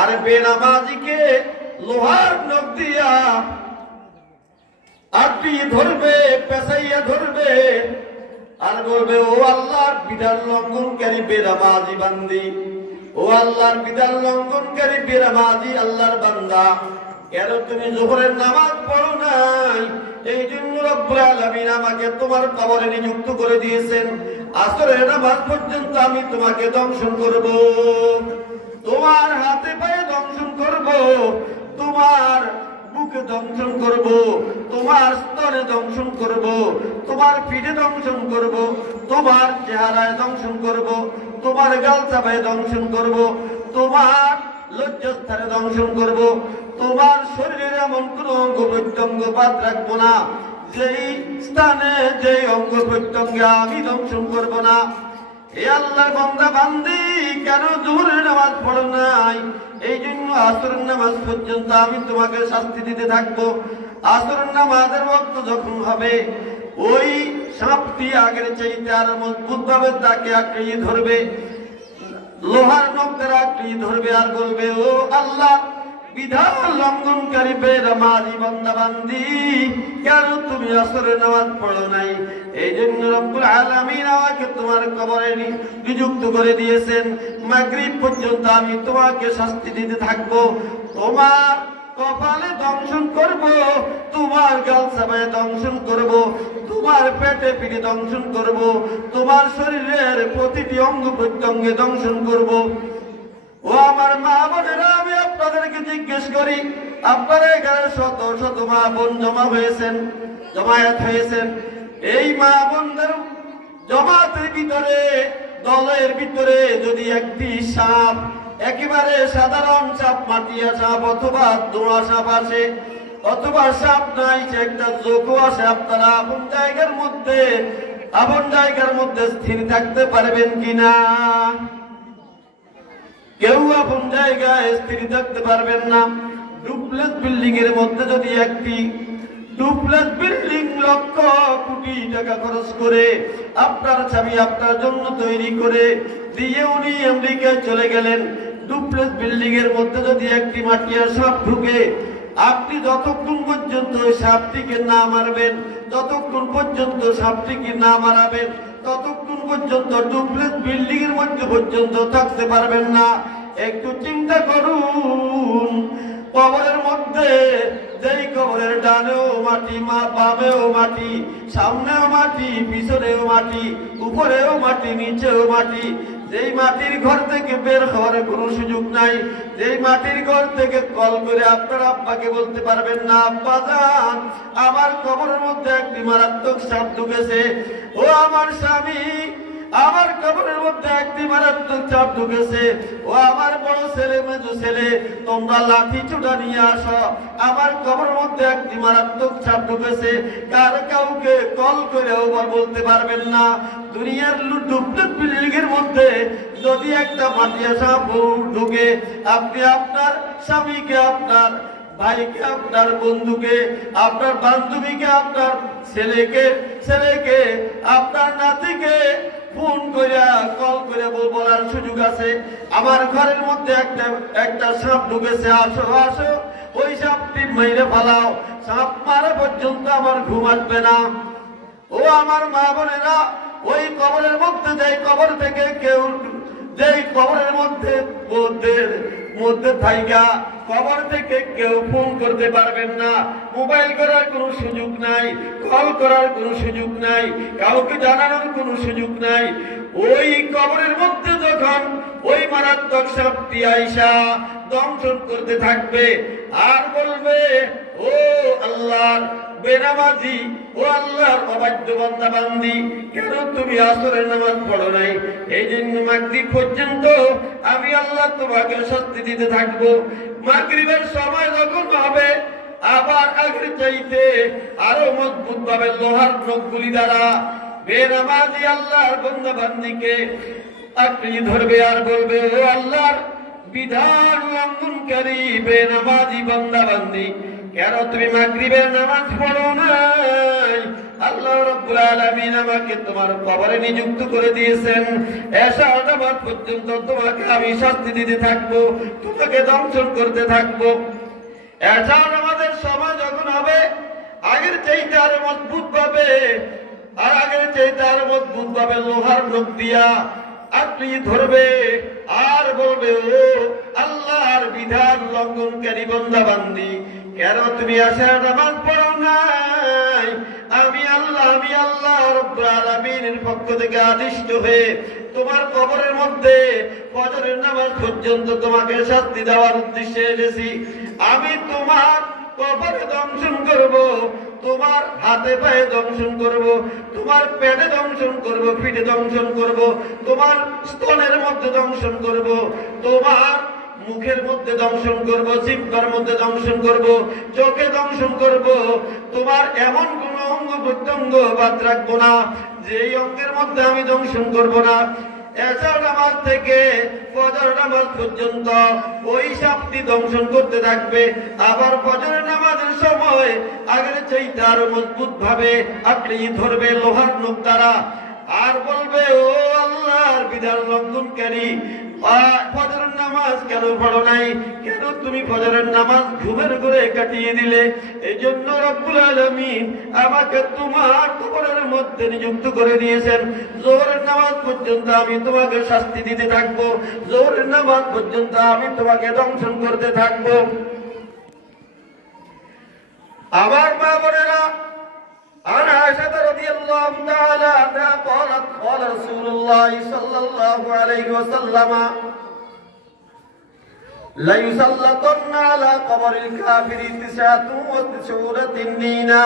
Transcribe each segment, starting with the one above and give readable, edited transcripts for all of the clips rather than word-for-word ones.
আর বেনামাজিকে লোহার নখ দিয়া আটকিয়ে ধরবে, পেঁচাইয়া ধরবে, আর বলবে ও আল্লাহর বিধান লঙ্ঘনকারী বেনামাজি বান্দি, ও আল্লাহর বিধান লঙ্ঘনকারী বেনামাজি আল্লাহর বান্দা, কেন তুমি যোহরের নামাজ পড়ো নাই? এই জন্য রব্বুল আলামিন আমাকে তোমার কবরে নিযুক্ত করে দিয়েছেন। আসরের নামাজ পর্যন্ত আমি তোমাকে দংশন করব, তোমার হাতে পায়ে দংশন করব, তোমার বুকে দংশন করব, তোমার স্তরে দংশন করব, তোমার পিঠে দংশন করব, তোমার চেহারায় দংশন করব, তোমার গাল চাপায় দংশন করব, তোমার লজ্জাস্থানে দংশন করব, তোমার শরীরের এমন কোন অঙ্গ প্রত্যঙ্গ বাদ রাখবো না যেই স্থানে যেই অঙ্গ প্রত্যঙ্গে আমি দংশন করব না। হে আল্লাহর বান্দা বান্দি, কেন যোহরের নামাজ পড়ো নাই? এই জন্য আসরের নামাজ পর্যন্ত আমি তোমাকে শাস্তি দিতে থাকবো। আসরের নামাজের ওয়াক্ত যখন হবে, ওই সাপটি আগের চাইতে আর মজবুত ভাবে তাকে আঁকড়িয়ে ধরবে, লোহার নখ দ্বারা আঁকড়িয়ে ধরবে, আর বলবে ও আল্লাহ বিধান লঙ্ঘনকারী বেনামাজি বান্দা বান্দি, কেন তুমি আসরের নামাজ পড়ো নাই? এই জন্য রব্বুল আলামিন আমাকে তোমার কবরে নিযুক্ত করে দিয়েছেন। মাগরিব পর্যন্ত আমি তোমাকে শাস্তি দিতে থাকবো। তোমার কপালে দংশন করব, তোমার গাল চাপায় দংশন করব, তোমার পেটে পিঠে দংশন করব, তোমার শরীরের প্রতিটি অঙ্গ প্রত্যঙ্গে দংশন করব। ও আমার মা বোনেরা, আমি আপনাদেরকে জিজ্ঞেস করি, আপনারা এখানে শত শত মা বোন জমায়েত হয়েছেন, এই মা বোনদের জমাতের ভিতরে, দলের ভিতরে যদি একটি সাপ, একেবারে সাধারণ সাপ, মাটিয়া সাপ অথবা দোড়া সাপ আছে, অথবা সাপ নাই, একটা জোকো আছে, আপনারা আপন জায়গার মধ্যে স্থির থাকতে পারবেন কিনা? কেউ আপন জায়গায় স্থির থাকতে পারবেন না। ডুপ্লেক্স বিল্ডিং এর মধ্যে যদি একটি ডুপ্লেক্স বিল্ডিং লক্ষ কোটি টাকা খরচ করে আপনার স্বামী আপনার জন্য তৈরি করে দিয়ে উনি আমেরিকায় চলে গেলেন, ডুপ্লেক্স বিল্ডিং এর মধ্যে যদি একটি মাটিয়া সাপ ঢুকে, আপনি যতক্ষণ পর্যন্ত ওই সাপটিকে না মারবেন, যতক্ষণ পর্যন্ত সাপটিকে না মারাবেন, ততক্ষণ পর্যন্ত ডুপ্লেক্স বিল্ডিং এর মধ্যে পর্যন্ত থাকতে পারবেন না। একটু চিন্তা করুন, কবরের মধ্যে যেই কবরের ডানেও মাটি, বামেও মাটি, সামনেও মাটি, পিছনেও মাটি, উপরেও মাটি, নিচেও মাটি, যেই মাটির ঘর থেকে বের হওয়ার কোনো সুযোগ নাই, যেই মাটির ঘর থেকে কল করে আপনার আব্বাকে বলতে পারবেন না, আব্বা যান আমার কবরের মধ্যে একটি মারাত্মক সাপ ঢুকেছে, ও আমার স্বামী আমার কবরের মধ্যে একটি মারাত্মক সাপ ঢুকেছে, ও আমার বড় ছেলে মেজো ছেলে তোমরা লাঠি চূড়া নিয়ে আসো, আমার কবরের মধ্যে একটি মারাত্মক সাপ ঢুকেছে, কাউকে কল করেও বলতে পারবেন না। দুনিয়ার ডুপ্লেক্স বিল্ডিং এর মধ্যে যদি একটা মাটিয়া সাপ ঢুকে, আপনি আপনার স্বামীকে, আপনার ভাইকে, আপনার বন্ধুকে, আপনার বান্ধবীকে, আপনার ছেলেকে, আপনার নাতিকে ফোন করে কল করে বলার সুযোগ আছে, আমার ঘরের মধ্যে একটা সাপ ঢুকেছে, আসো আসো ওই সাপটি মেরে ফেলাও, সাপ মারা পর্যন্ত আমার ঘুম আসবে না। ও আমার মা বোনেরা, ওই কবরের মধ্যে যেই কবর থেকে কেউ, যেই কবরের মধ্যে থাইকা কবর থেকে কেউ ফোন করতে পারবেন না, মোবাইল করার কোনো সুযোগ নাই, কল করার কোনো সুযোগ নাই, কাউকে জানানোর কোনো সুযোগ নাই। ওই কবরের মধ্যে যখন ওই মারাত্মক সাপটি আইসা দংশন করতে থাকবে আর বলবে ও আল্লাহর বেনামাজি, ও আল্লাহর অবাধ্য বান্দা বান্দি, কেন তুমি আসরের নামাজ পড়ো নাই? এই জন্য মাগরিব পর্যন্ত আমি আল্লাহ তোমাকে শাস্তি দিতে থাকবো। মাগরিবের সময় যখন হবে, আবার আগের চাইতে আরো মজবুত ভাবে লোহার নখগুলি দ্বারা বেনামাজি আল্লাহর বান্দা বান্দিকে আঁকড়িয়ে ধরবে আর বলবে ও আল্লাহর বিধান লঙ্ঘনকারী বেনামাজি বান্দা বান্দি, কেন তুমি মাগরিবের নামাজ পড়ো নাই? আল্লাহ রাব্বুল আলামিন আমাকে তোমার কবরে নিযুক্ত করে দিয়েছেন, এশা নামাজ পর্যন্ত তোমাকে আমি শাস্তি দিতে থাকবো, তোমাকে দংশন করতে থাকবো। এশা নামাজের সময় যখন হবে আগের চাইতে আরো মজবুত ভাবে, আর আগের চাইতে আরো মজবুত ভাবে লোহার নখ দিয়া আপনি ধরবে আর বলবে, ও আল্লাহর বিধান লঙ্ঘনকারী বান্দা বান্দি, কেন তুমি আশার নামাজ পড়ো নাই? আমি আল্লাহ রাব্বুল আলামিনের পক্ষ থেকে আদিষ্ট হয়ে তোমার কবরের মধ্যে ফজরের নামাজ পর্যন্ত তোমাকে শাস্তি দেওয়ার উদ্দেশ্যে এসেছি। আমি তোমার কবরে দংশন করব, তোমার হাতে পায়ে দংশন করব, তোমার পেটে দংশন করব, পিঠে দংশন করব, তোমার স্তনের মধ্যে দংশন করব, তোমার মুখের মধ্যে দংশন করব, জিহ্বার মধ্যে দংশন করব, চোখে দংশন করব। তোমার এমন কোন অঙ্গ প্রত্যঙ্গ বাদ রাখবো না যে এই অঙ্গের মধ্যে আমি দংশন করব না। এশার নামাজ থেকে ফজর নামাজ পর্যন্ত ওই শাস্তি দংশন করতে থাকবে। আবার ফজরের নামাজের সময় আগের চাইতে আরো মজবুত ভাবে আপনি ধরবে লোহার নখ দ্বারা, আর বলবে, ও আল্লাহর বিধান লঙ্ঘনকারী, ফজরের নামাজ কেন পড়ো নাই? কেন তুমি ফজরের নামাজ ঘুমের ঘরে কাটিয়ে দিলে? এই জন্য রব্বুল আলামিন আমাকে তোমার কবরের মধ্যে নিযুক্ত করে দিয়েছেন। যোহরের নামাজ পর্যন্ত আমি তোমাকে শাস্তি দিতে থাকবো, যোহরের নামাজ পর্যন্ত আমি তোমাকে দংশন করতে থাকবো। আমার মা বোনেরা, عن عائشة رضي الله تعالى عنها قالت قال رسول الله صلى الله عليه وسلم ليسلطن على قبر الكافر 99 تنينا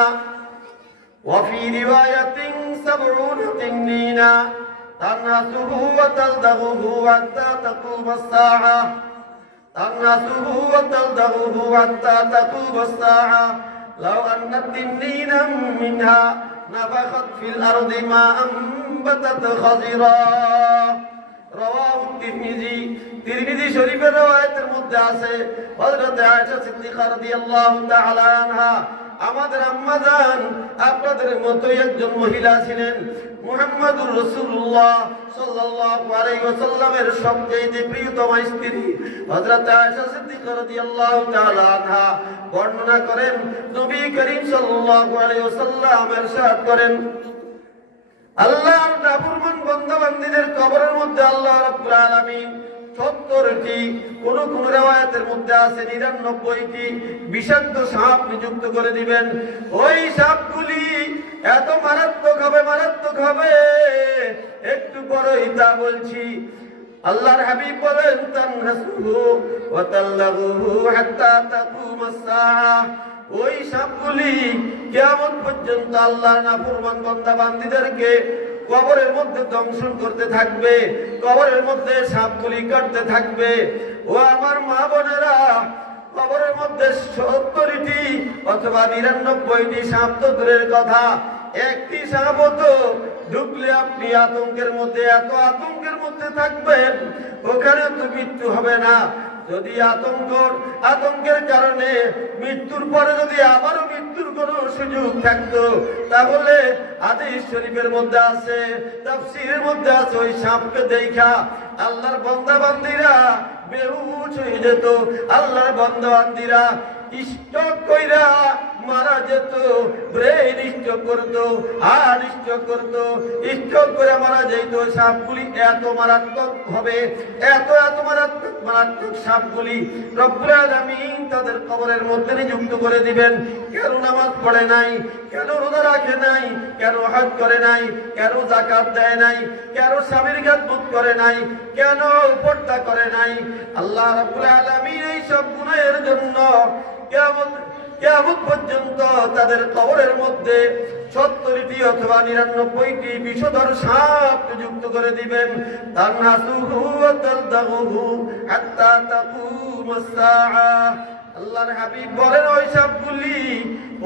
وفي رواية 70 تنينا تنهسه وتلدغه حتى تقوم الساعة تنهسه وتلدغه حتى تقوم الساعة لو أن التنين منها نفخت في الأرض ما أنبتت خضرا رواه الترمذي তিরমিজি শরীফের রওয়ায়াতের মধ্যে আছে হযরত আয়েশা সিদ্দিকা রাদিয়াল্লাহু তাআলা আনহা আমাদের আম্মা জান আপনাদের মতোই একজন মহিলা ছিলেন। মুহাম্মদুর রাসূলুল্লাহ সাল্লাল্লাহু আলাইহি ওয়াসাল্লামের সবচেয়ে প্রিয়তম স্ত্রী হযরত আয়েশা সিদ্দিকা রাদিয়াল্লাহু তাআলা আনহা বর্ণনা করেন, নবী করিম সাল্লাল্লাহু আলাইহি ওয়াসাল্লাম ইরশাদ করেন, আল্লাহর নাফরমান বান্দা বান্দীদের কবরের মধ্যে আল্লাহ রাব্বুল আলামিন 70টি, কোন কোন riwayat-এর মধ্যে আছে 99টি বিষাক্ত সাপ নিযুক্ত করে দিবেন। ওই সাপগুলি এত মারাত্মক হবে, একটু পরেই তা বলছি। আল্লাহর হাবিব বলেন, তানহাসুহু ওয়া তাল্লাগুহু হাত্তা তাকুমাস সাআহ। ওই সাপগুলি কিয়ামত পর্যন্ত আল্লাহর নাফরমান বান্দা বান্দীদেরকে কবরের মধ্যে দংশন করতে থাকবে, কবরের মধ্যে সাপগুলি কাটতে থাকবে। ও আমার মা বোনেরা, কবরের মধ্যে 70টি অথবা 99টি সাপ তো দূরের কথা, একটি সাপ তো ঢুকলে আপনি আতঙ্কের মধ্যে, এত আতঙ্কের মধ্যে থাকবেন, ওখানে তো মৃত্যু হবে না। যদি আতঙ্কের কারণে মৃত্যুর পরে যদি আবারও মৃত্যুর কোন সুযোগ থাকতো, তাহলে হাদিস শরীফের মধ্যে আছে, তাফসীরের মধ্যে আছে, ওই সাপকে দেখা আল্লাহর বান্দা বান্দীরা বেহুশ হয়ে যেত, আল্লাহর বান্দা বান্দীরা স্ট্রোক কইরা মারা যেত, ব্রেন স্ট্রোক করতো, হার্ট স্ট্রোক করতো, স্ট্রোক করে মারা যেত। সাপগুলি এত মারাত্মক হবে, এত মারাত্মক সাপগুলি রব্বুল আলামিন তাদের কবরের মধ্যে নিযুক্ত করে দিবেন। কেন নামাজ পড়ে নাই, কেন রোজা রাখে নাই, কেন হজ করে নাই, কেন যাকাত দেয় নাই, কেন স্বামীর খেদমত করে নাই, কেন পর্দা করে নাই, আল্লাহ রাব্বুল আলামিন এই সব গুনাহের জন্য কিয়ামত পর্যন্ত তাদের কবরের মধ্যে 70টি অথবা 99টি বিষধর সাপ নিযুক্ত করে দিবেন। তানহাসুহু ওয়া তালদাগুহু হাত্তা তাকুমাস সাআহ। আল্লাহর হাবিব বলেন, ওই সাপগুলি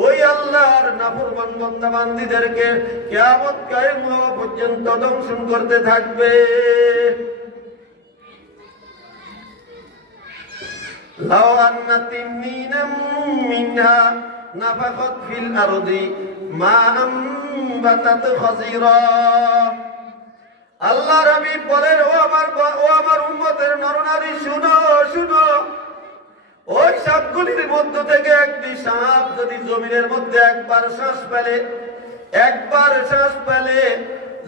ওই আল্লাহর নাফরমান বান্দা বান্দীদেরকে কিয়ামত কায়েম হওয়া পর্যন্ত দংশন করতে থাকবে। لو أن تنينا منها نفخت في الأرض ما বাতাত খাজিরা। আল্লাহর হাবিব বলেন, ও আমার উম্মতের নরনারী শুনো শুনো, ওই সাপগুলির মধ্য থেকে একটি সাপ যদি জমিনের মধ্যে একবার শ্বাস পেলে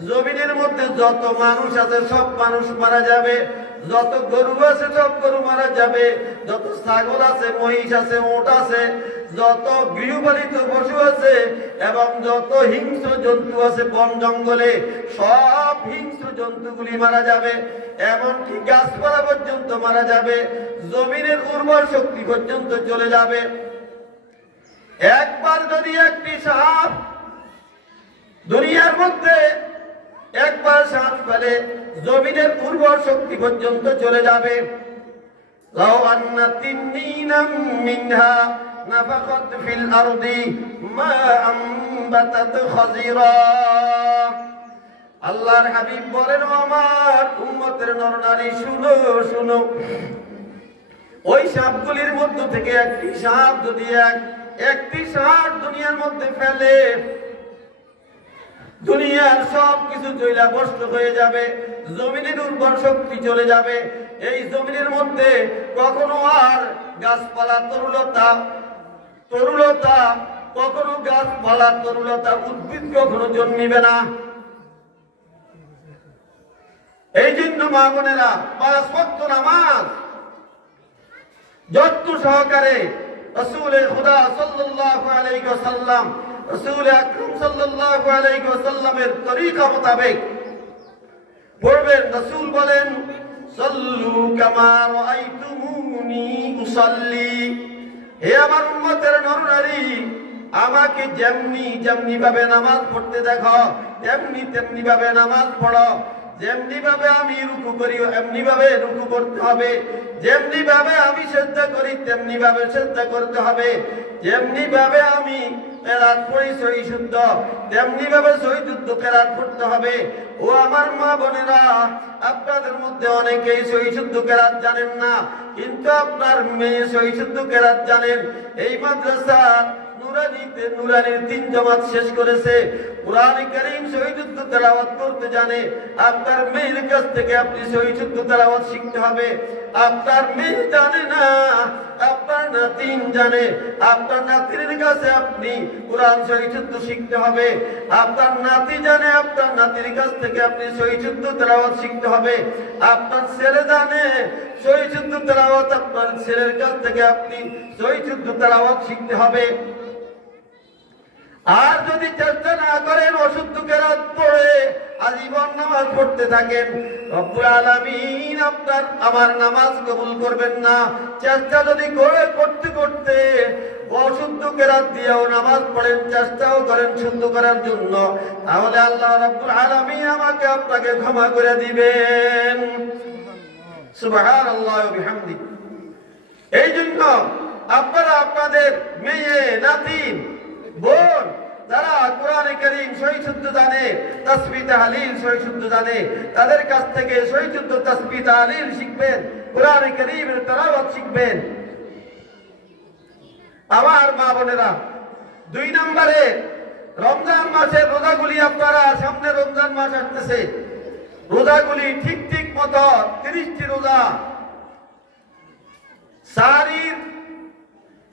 জমিনের মধ্যে যত মানুষ আছে সব মানুষ মারা যাবে, যত গরু আছে সব গরু মারা যাবে, যত ছাগল আছে, মহিষ আছে, ওট আছে, যত গৃহপালিত পশু আছে এবং যত হিংস্র জন্তু আছে বন জঙ্গলে, সব হিংস্র জন্তুগুলি মারা যাবে, এমনকি গাছপালা পর্যন্ত মারা যাবে, জমিনের উর্বর শক্তি পর্যন্ত চলে যাবে। একবার যদি একটি সাপ দুনিয়ার মধ্যে একবার শ্বাস ফেলে জমিনের উর্বর শক্তি পর্যন্ত চলে যাবে। লাউ আন্না তিন্নিনাম মিনহা নাফাকাত ফিল আরদি মা আমবাতাত খাজিরা। আল্লাহর হাবিব বলেন, আমার উম্মতের নরনারী শুনো শুনো, ওই সাপগুলির মধ্য থেকে একটি সাপ যদি একটি সাপ দুনিয়ার মধ্যে ফেলে, দুনিয়ার সব কিছু জ্বলা ভস্ম হয়ে যাবে, জমিনের উর্বর শক্তি চলে যাবে, এই জমিনের মধ্যে কখনো আর গাছপালা তরুলতা কখনো গাছপালা তরুলতা উদ্ভিদ কখনো জন্মিবে না। এই জন্য মা বোনেরা 5 ওয়াক্ত নামাজ যত্ন সহকারে রাসূল খুদা সাল্লাল্লাহু আলাইহি ওয়াসাল্লাম, রাসূল আকরাম সাল্লাল্লাহু আলাইহি ওয়াসাল্লামের তরিকা মোতাবেক পড়বেন। রাসূল বলেন, সাল্লু কামা রাআইতুমুনি উসাল্লি। হে আমার উম্মতের নরনারী, আমাকে যেমনি ভাবে নামাজ পড়তে দেখো তেমনি ভাবে নামাজ পড়ো। যেমনি ভাবে আমি রুকু করি এমনি ভাবে রুকু করতে হবে, যেমনি ভাবে আমি সিজদা করি তেমনি ভাবে সিজদা করতে হবে, যেমনি ভাবে আমি কেরাত পড়ি সহি শুদ্ধ তেমনি ভাবে সহি শুদ্ধ কেরাত পড়তে হবে। ও আমার মা বোনেরা, আপনাদের মধ্যে অনেকেই সহি শুদ্ধ কেরাত জানেন না, কিন্তু আপনার মেয়ে সহি শুদ্ধ কেরাত জানেন। এই মাদ্রাসা নুরানির 3 জামাত শেষ করেছে, কুরআন কারীম সহি শুদ্ধ তেলাওয়াত করতে জানে। আপনার মেয়ের কাছ থেকে আপনি সহি শুদ্ধ তেলাওয়াত শিখতে হবে। আপনার মেয়ে জানে না, আপনার নাতিন জানে, আপনার নাতির কাছে আপনি কুরআন সহি শুদ্ধ শিখতে হবে। আপনার নাতি জানে, আপনার নাতির কাছ থেকে আপনি সহি শুদ্ধ তেলাওয়াত শিখতে হবে। আপনার ছেলে জানে সহি শুদ্ধ তেলাওয়াত, আপনার ছেলের কাছ থেকে আপনি সহি শুদ্ধ তেলাওয়াত শিখতে হবে। আর যদি চেষ্টা না করেন, অশুদ্ধ কেরাত পড়ে আজীবন নামাজ পড়তে থাকেন, রব্বুল আলামিন আমার নামাজ কবুল করবেন না। চেষ্টা যদি করতে অশুদ্ধ কেরাত দিয়েও নামাজ পড়েন, চেষ্টাও করেন শুদ্ধ করার জন্য, তাহলে আল্লাহ রব্বুল আলামিন আমাকে আপনাকে ক্ষমা করে দিবেন। সুবহানাল্লাহ ওয়া বিহামদি। এই জন্য আপনারা আপনাদের মেয়ে নাতিন বোন যারা কোরআন কারীম সহি শুদ্ধ জানে, তাসবিহ তাহলিল সহি শুদ্ধ জানে, তাদের কাছ থেকে সহি শুদ্ধ তাসবিহ তাহলিল শিখবেন, কোরআন কারীমের তেলাওয়াত শিখবেন। আমার মা বোনেরা, 2 নম্বরে রমজান মাসের রোজাগুলি, আপনারা সামনে রমজান মাস আসতেছে, রোজাগুলি ঠিক মতো 30টি রোজা,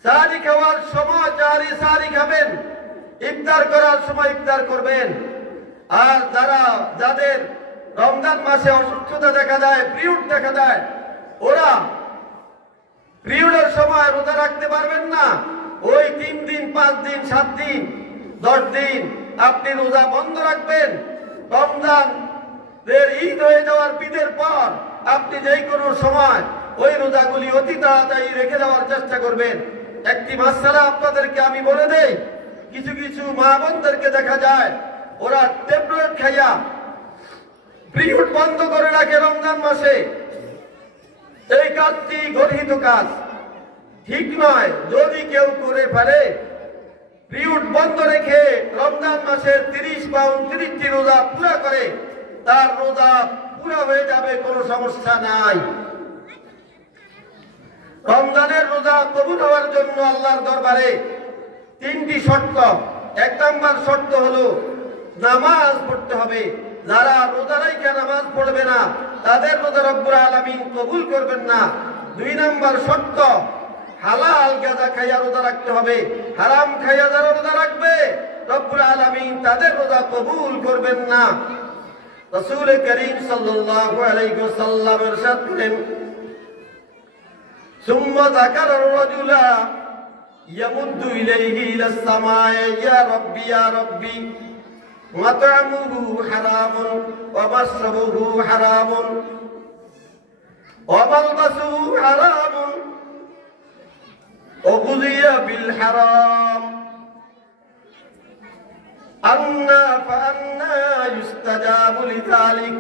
সাহারি খাওয়ার সময় সাহারি খাবেন, ইফতার করার সময় ইফতার করবেন। আর যাদের রমজান মাসে অসুস্থতা দেখা যায়, পিরিয়ড দেখা যায়, ওরা পিরিয়ডের সময় রোজা রাখতে পারবেন না, ওই 3 দিন 5 দিন 7 দিন 10 দিন আপনি রোজা বন্ধ রাখবেন। রমজান ঈদ হয়ে যাওয়ার ঈদের পর আপনি যেই কোনো সময় ওই রোজাগুলি অতি তাড়াতাড়ি রেখে দেওয়ার চেষ্টা করবেন। একটি মাসআলা আপনাদেরকে আমি বলে দেই, কিছু মা বোনদেরকে দেখা যায় ওরা ট্যাবলেট খাইয়া পিরিয়ড বন্ধ করে রাখে রমজান মাসে। এই কাজটি গর্হিত কাজ, ঠিক নয়। যদি কেউ করে পারে পিরিয়ড বন্ধ রেখে রমজান মাসের 30 বা 29টি রোজা পুরা করে, তার রোজা পুরা হয়ে যাবে, কোনো সমস্যা নাই। রমজানের রোজা কবুল হওয়ার জন্য আল্লাহর দরবারে 3টি শর্ত। 1 নম্বর শর্ত হলো নামাজ পড়তে হবে। যারা রোজা রাখা নামাজ পড়বে না তাদের রোজা রব্বুল আলামিন কবুল করবেন না। 2 নম্বর শর্ত, হালাল গাঁজা খাইয়া রোজা রাখতে হবে। হারাম খাইয়া যারা রোজা রাখবে রব্বুল আলামিন তাদের রোজা কবুল করবেন না। রাসূল করিম সাল্লাল্লাহু আলাইহি ওয়াসাল্লাম ইরশাদ করেন, সুম্মা যাকারা রাজুলা ইয়ামুদ্দু ইলাইহি ইলাস সামায়ে ইয়া রাব্বি মাতআমুহু হারামুন ওয়া মাশরাবুহু হারামুন ওয়া মালবাসুহু হারামুন ওয়া গুযিয়া বিল হারাম আন্না ফাআন্না ইউস্তাজাবু লিযালিক।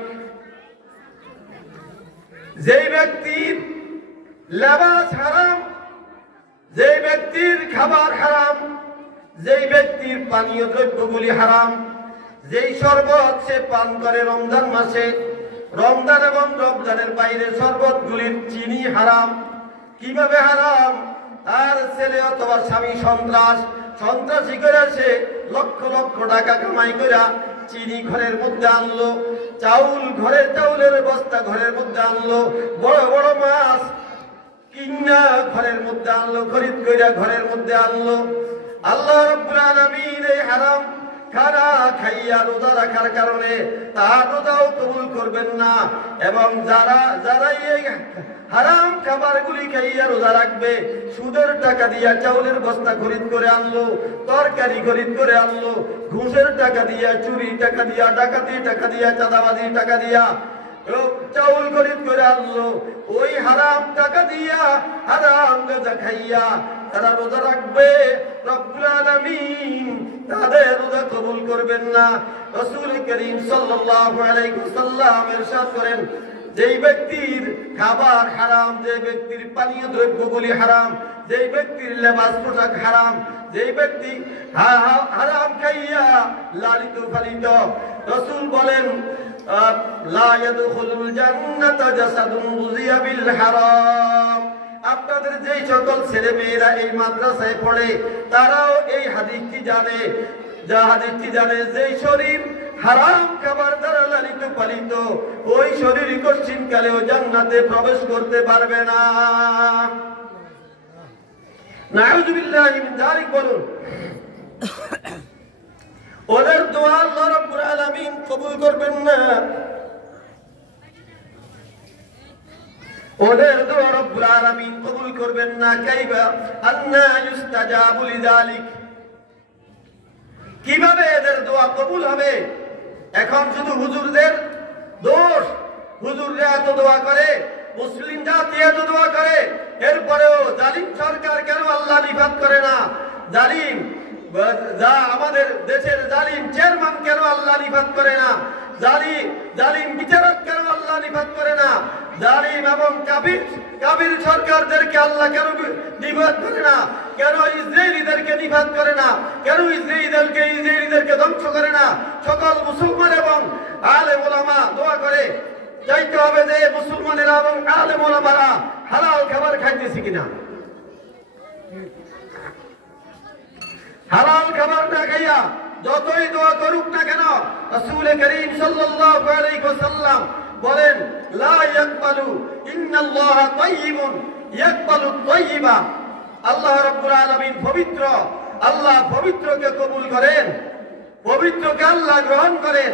যেই ব্যক্তির লেবাস হারাম, যেই ব্যক্তির খাবার হারাম, যেই ব্যক্তির পানীয় দ্রব্যগুলি হারাম, যেই শরবত সে পান করে রমজান মাসে, রমজান এবং রমজানের বাইরে শরবতগুলির চিনি হারাম। কিভাবে হারাম? আর ছেলে অথবা স্বামী সন্ত্রাসী করে সে লক্ষ লক্ষ টাকা কামাই করে চিনি ঘরের মধ্যে আনলো, চাউলের বস্তা ঘরের মধ্যে আনলো, বড় বড় মাছ কিনা ঘরের মধ্যে আনলো, খরিদ করে ঘরের মধ্যে আনলো। আল্লাহ রাব্বুল আলামিন এই হারাম খানা খাইয়া রোজা রাখার কারণে তার রোজাও কবুল করবেন না। এবং যারা এই হারাম খাবারগুলি খাইয়া রোজা রাখবে, সুদের টাকা দিয়া চাউলের বস্তা খরিদ করে আনলো, তরকারি খরিদ করে আনলো, ঘুষের টাকা দিয়া, চুরি টাকা দিয়া, ডাকাতি টাকা দিয়া, চাঁদাবাজি টাকা দিয়া চাউল খরিদ করে আনলো, ওই হারাম টাকা দিয়া হারাম গাঁজা খাইয়া তারা রোজা রাখবে, রব্বুল আলামিন তাদের রোজা কবুল করবেন না। রাসূল করিম সাল্লাল্লাহু আলাইহি ওয়াসাল্লাম ইরশাদ করেন, যেই ব্যক্তির খাবার হারাম, যে ব্যক্তির পানীয় দ্রব্যগুলি হারাম, যেই ব্যক্তির লেবাস পোশাক হারাম, যেই ব্যক্তি হারাম খাইয়া লালিত পালিত, রাসূল বলেন লা ইয়াদখুলুল জান্নাতা জাসাদুন গুযিয়া বিল হারাম। আপনাদের যেই সকল ছেলে মেয়েরা এই মাদ্রাসায় পড়ে তারাও এই হাদিসটি জানে, যেই শরীর হারাম খাবার দ্বারা লালিত পালিত, ওই শরীর কঠিন কালেও জান্নাতে প্রবেশ করতে পারবে না। নাউযুবিল্লাহি মিন যালিক বলুন। ওদের দোয়া আল্লাহ রাব্বুল আলামিন কবুল করবেন না। ওদের দোয়া রব্বুল আলামিন কবুল করবেন না। কাইফা আন্না ইউস্তাজাবু লিযালিক, কিভাবে এদের দোয়া কবুল হবে? এখন শুধু হুজুরদের দোষ, হুজুররা এত দোয়া করে, মুসলিম জাতি এত দোয়া করে, এরপরেও জালিম সরকার কেন আল্লাহ নিফাত করে না? জালিম আমাদের দেশের জালিম চেয়ারম্যান কেন আল্লাহ নিফাত করে না? জালিম বিচারক কেন আল্লাহ নিফাত করে না? জালিম এবং কাবির সরকারদেরকে আল্লাহ কেন নিফাত করে না? কেন ইসরায়েলিদেরকে নিফাত করে না? কেন ইসরায়েলিদেরকে ধ্বংস করে না? সকল মুসলমান এবং আলেম ওলামা দোয়া করে, চাইতে হবে যে মুসলমানেরা এবং আলেম ওলামারা হালাল খাবার খাইতেছি কিনা। হালাল খাবার না খাইয়া যতই দোয়া করুক না কেন, রাসূল করিম সাল্লাল্লাহু আলাইহি ওয়াসাল্লাম বলেন, লা ইয়াকবালু ইন্নাল্লাহা তাইয়্যিবুন ইয়াকবালুত তাইয়্যিবা। আল্লাহ রাব্বুল আলামিন পবিত্র, আল্লাহ পবিত্রকে কবুল করেন, পবিত্রকে আল্লাহ গ্রহণ করেন।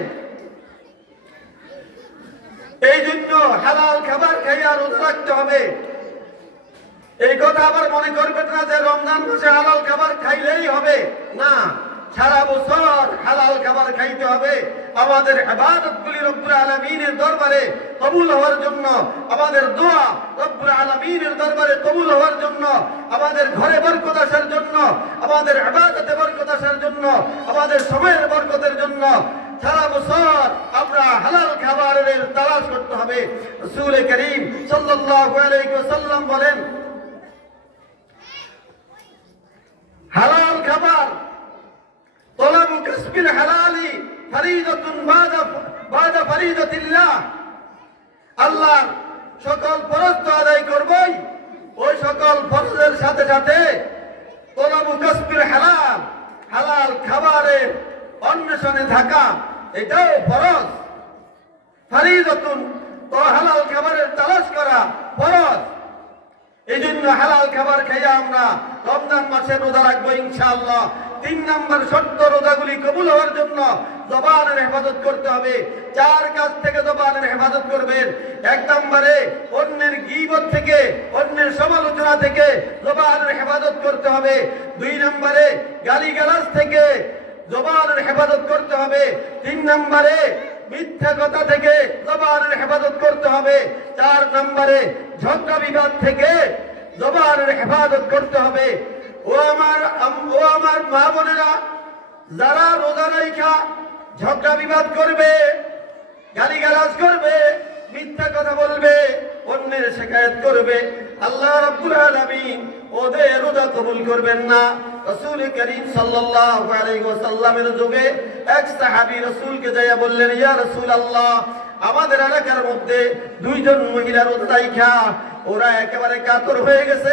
এই জন্য হালাল খাবার খাইয়া রোজা রাখতে হবে। এই কথা আবার মনে করবেন না যে রমজান মাসে হালাল খাবার খাইলেই হবে, না, সারা বছর হালাল খাবার খাইতে হবে। আমাদের ইবাদতগুলি রব্বুল আলামিনের দরবারে কবুল হওয়ার জন্য, আমাদের দোয়া রব্বুল আলামিনের দরবারে কবুল হওয়ার জন্য, আমাদের ঘরে বরকত আসার জন্য, আমাদের ইবাদতে বরকত আসার জন্য, আমাদের সময়ের বরকতের জন্য সারা বছর আমরা হালাল খাবারের তালাশ করতে হবে। রাসূল করিম সাল্লাল্লাহু আলাইহি ওয়াসাল্লাম বলেন, হালাল খাবার তলাবু কাসবিল হালালি ফরিদাতুন বাদা ফরিদাতিল্লাহ। আল্লাহর সকল ফরজ তো আদায় করবই, ওই সকল ফরজের সাথে সাথে তলাবু কাসবিল হালাল, হালাল খাবারের অন্বেষণে থাকা এটাও ফরজ। ফরিদাতুন, তো হালাল খাবারের তালাশ করা ফরজ। এই জন্য হালাল খাবার খেয়ে আমরা রমজান মাসে রোজা রাখবো ইনশাআল্লাহ। 3 নম্বর শর্ত রোজাগুলি কবুল হওয়ার জন্য জবানের হেফাজত করতে হবে। 4 কাজ থেকে জবানের হেফাজত করবেন। 1 নম্বরে অন্যের গীবত থেকে, অন্যের সমালোচনা থেকে জবানের হেফাজত করতে হবে। 2 নম্বরে গালিগালাজ থেকে জবানের হেফাজত করতে হবে। 3 নম্বরে মিথ্যা কথা থেকে জবানের হেফাজত করতে হবে। 4 নম্বরে ঝগড়া বিবাদ থেকে জবানের হেফাজত করতে হবে। ও আমার মা বোনেরা, যারা রোজা রাখা ঝগড়া বিবাদ করবে, গালিগালাজ করবে, মিথ্যা কথা বলবে, অন্যের শিকায়ত করবে, আল্লাহ রাব্বুল আলামিন ওদের রোজা কবুল করবেন না। রাসূল করিম সাল্লাল্লাহু আলাইহি ওয়াসাল্লামের যুগে এক সাহাবী রাসূলকে যাইয়া বললেন, ইয়া রাসূলুল্লাহ, আমাদের এলাকার মধ্যে 2 জন মহিলা রোজা রাখা ওরা একেবারে কাতর হয়ে গেছে,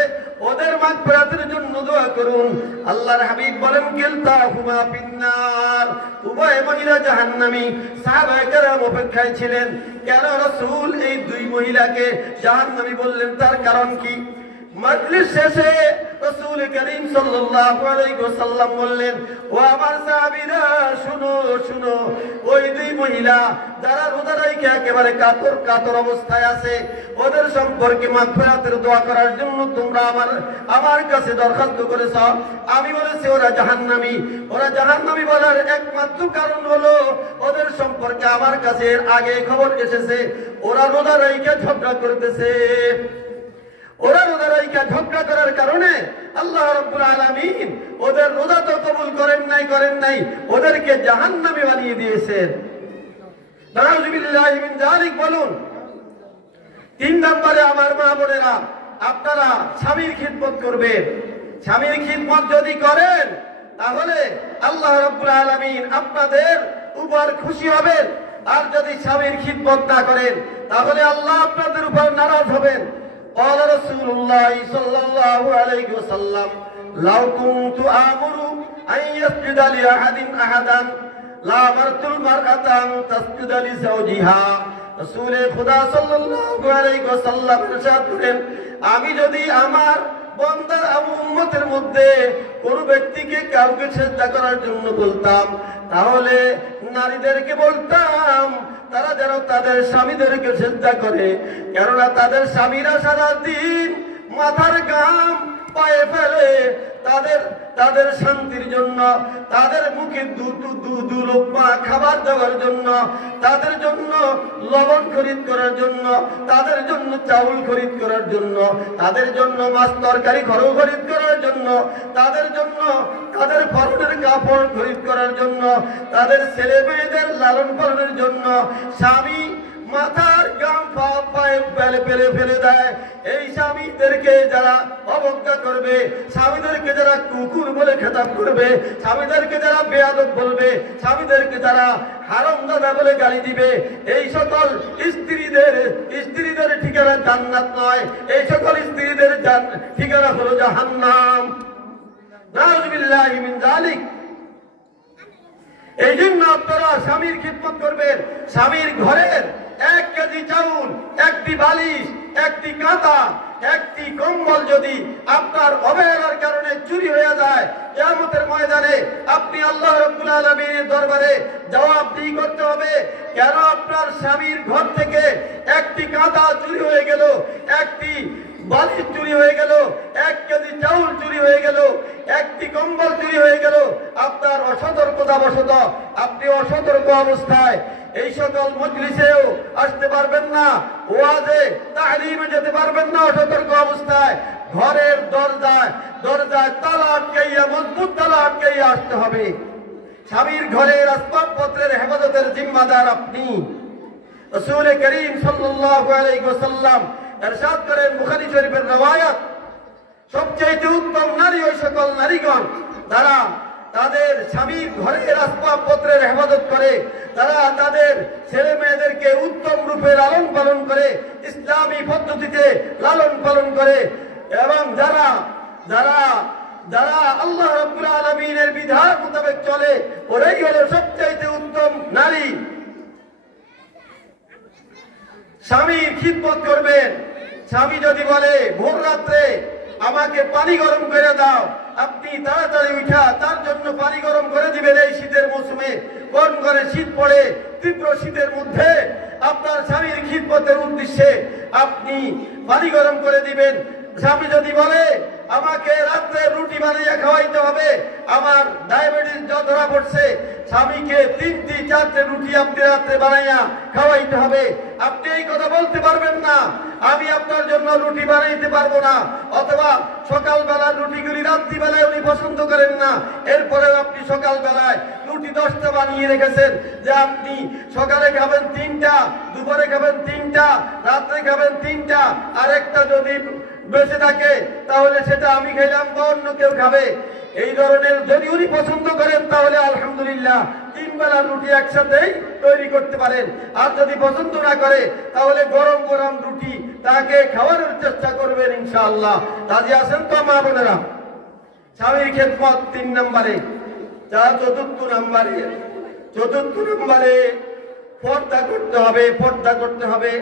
ওদের মাগফিরাতের জন্য দোয়া করুন। আল্লাহর হাবিব বলেন, কিলতাহুমা ফিন্নার, উভয় মহিলা জাহান্নামী। সাহাবায়ে কেরাম অপেক্ষায় ছিলেন, কেন রাসূল এই 2 মহিলাকে জাহান্নামী বললেন, তার কারণ কি? মজলিস শেষে রাসূল করিম সাল্লাল্লাহু আলাইহি ওয়াসাল্লাম বললেন, ও আমার সাহাবীরা, শুনো শুনো, ওই 2 মহিলা যারা রোজা রাখে একেবারে কাতর অবস্থায় আছে, ওদের সম্পর্কে মাগফিরাতের দোয়া করার জন্য তোমরা আমার কাছে দরখাস্ত করেছ। আমি বলেছি ওরা জাহান্নামী। ওরা জাহান্নামী বলার একমাত্র কারণ হলো ওদের সম্পর্কে আমার কাছে আগে খবর এসেছে, ওরা রোজা রাখে ঝগড়া করতেছে। ওরা রোজা রাখা ঝগড়া করার কারণে আল্লাহ রাব্বুল আলামিন ওদের রোজা তো কবুল করেন নাই, ওদেরকে জাহান্নামী বানিয়ে দিয়েছেন। নাউযুবিল্লাহি মিন যালিক বলুন। 3 নম্বরে আমার মা বোনেরা, আপনারা স্বামীর খিদমত করবেন। স্বামীর খিদমত যদি করেন তাহলে আল্লাহ রাব্বুল আলামিন আপনাদের উপর খুশি হবেন। আর যদি স্বামীর খিদমত না করেন তাহলে আল্লাহ আপনাদের উপর নারাজ হবেন। قال رسول الله صلى الله عليه وسلم لو كنت آمر أن يسجد لأحد أحدا لأمرت المرأة أن تسجد لزوجها। রাসূল খুদা সাল্লাল্লাহু আলাইহি ওয়াসাল্লাম ইরশাদ করেন, আমি যদি আমার বান্দা উম্মতের মধ্যে কোন ব্যক্তিকে কাউকে সিজদা করার জন্য বলতাম, তাহলে নারীদেরকে বলতাম তারা যেন তাদের স্বামীদেরকে সিজদা করে। কেননা তাদের স্বামীরা সারা দিন মাথার ঘাম পায়ে ফেলে তাদের শান্তির জন্য, তাদের মুখে দু লোকমা খাবার দেওয়ার জন্য, তাদের জন্য লবণ খরিদ করার জন্য, তাদের জন্য চাউল খরিদ করার জন্য, তাদের জন্য মাছ তরকারি খরিদ করার জন্য, তাদের জন্য তাদের পরনের কাপড় খরিদ করার জন্য, তাদের ছেলে মেয়েদের লালন পালনের জন্য স্বামী মাথার গাম পায়ে ফেলে দেয়। এই স্বামীদেরকে যারা অবজ্ঞা করবে, স্বামীদেরকে যারা কুকুর বলে খেতাব করবে, স্বামীদেরকে যারা বেয়াদব বলবে, স্বামীদেরকে যারা হারামজাদা বলে গালি দিবে, এই সকল স্ত্রীদের ঠিকানা জান্নাত নয়, এই সকল স্ত্রীদের ঠিকানা হলো জাহান্নাম। নাউযুবিল্লাহি মিন যালিক। এই জন্য আপনারা স্বামীর খিদমত করবেন। স্বামীর ঘরের 1 কেজি চাউল, 1টি বালিশ, 1টি কাঁথা, 1টি কম্বল যদি আপনার অবহেলার কারণে চুরি হয়ে যায়, কিয়ামতের ময়দানে আপনি আল্লাহ রাব্বুল আলামিনের দরবারে জবাবদিহি করতে হবে। কেন আপনার স্বামীর ঘর থেকে 1টি কাঁথা চুরি হয়ে গেল, 1টি বালিশ চুরি হয়ে গেল, 1 কেজি চাউল চুরি হয়ে গেল, 1টি কম্বল চুরি হয়ে গেল, আপনার অসতর্কতা বশত আপনি অসতর্ক অবস্থায় এই সকল মজলিসেও আসতে পারবেন না, ওয়াজে তালিমে যেতে পারবেন না অসতর্ক অবস্থায়। ঘরের দরজায় তালা আটকাইয়া, মজবুত তালা আটকাইয়া আসতে হবে। স্বামীর ঘরের আসবাবপত্রের হেফাজতের জিম্মাদার আপনি। রাসূল করিম সাল্লাল্লাহু আলাইহি ওয়াসাল্লাম ইরশাদ করেন, বুখারী শরীফের রওয়ায়াত, সবচেয়ে উত্তম নারী ওই সকল নারীগণ যারা তাদের স্বামীর ঘরের আসবাবপত্রের হেফাজত করে, তারা তাদের ছেলে মেয়েদেরকে উত্তম রূপে লালন পালন করে, ইসলামী পদ্ধতিতে লালন পালন করে, এবং যারা যারা আল্লাহ রাব্বুল আলামিনের বিধান মোতাবেক চলে ওরাই হলো সবচাইতে উত্তম নারী। স্বামীর খিদমত করবেন। স্বামী যদি বলে ভোর রাত্রে আমাকে পানি গরম করে দাও, আপনি তাড়াতাড়ি উঠা তার জন্য পানি গরম করে দিবেন। এই শীতের মৌসুমে কোন ঘরে শীত পড়ে, তীব্র শীতের মধ্যে আপনার স্বামীর খিদমতের উদ্দেশ্যে আপনি পানি গরম করে দিবেন। স্বামী যদি বলে আমাকে রাত্রে রুটি বানিয়ে খাওয়াইতে হবে, আমার ডায়াবেটিস ধরা পড়ছে, স্বামীকে 3টি 4টে রুটি আপনি রাত্রে বানাইয়া খাওয়াইতে হবে। আপনি এই কথা বলতে পারবেন না আমি আপনার জন্য রুটি বানাইতে পারবো না, অথবা সকালবেলার রুটিগুলি রাত্রিবেলায় উনি পছন্দ করেন না, এরপরেও আপনি সকালবেলায় রুটি 10টা বানিয়ে রেখেছেন যে আপনি সকালে খাবেন 3টা, দুপুরে খাবেন 3টা, রাত্রে খাবেন 3টা, আর একটা যদি বেঁচে থাকে তাহলে সেটা আমি খেলাম বা অন্য কেউ খাবে। এই ধরনের যদি উনি পছন্দ করেন তাহলে আলহামদুলিল্লাহ 3 বেলার রুটি একসাথেই তৈরি করতে পারেন। আর যদি পছন্দ না করে তাহলে গরম গরম রুটি তাকে খাওয়ানোর চেষ্টা করবেন ইনশাআল্লাহ। রাজি আছেন তো মা বোনেরা? স্বামীর খেদমত 3 নম্বরে। চতুর্থ নম্বরে পর্দা করতে হবে। পর্দা করতে হবে।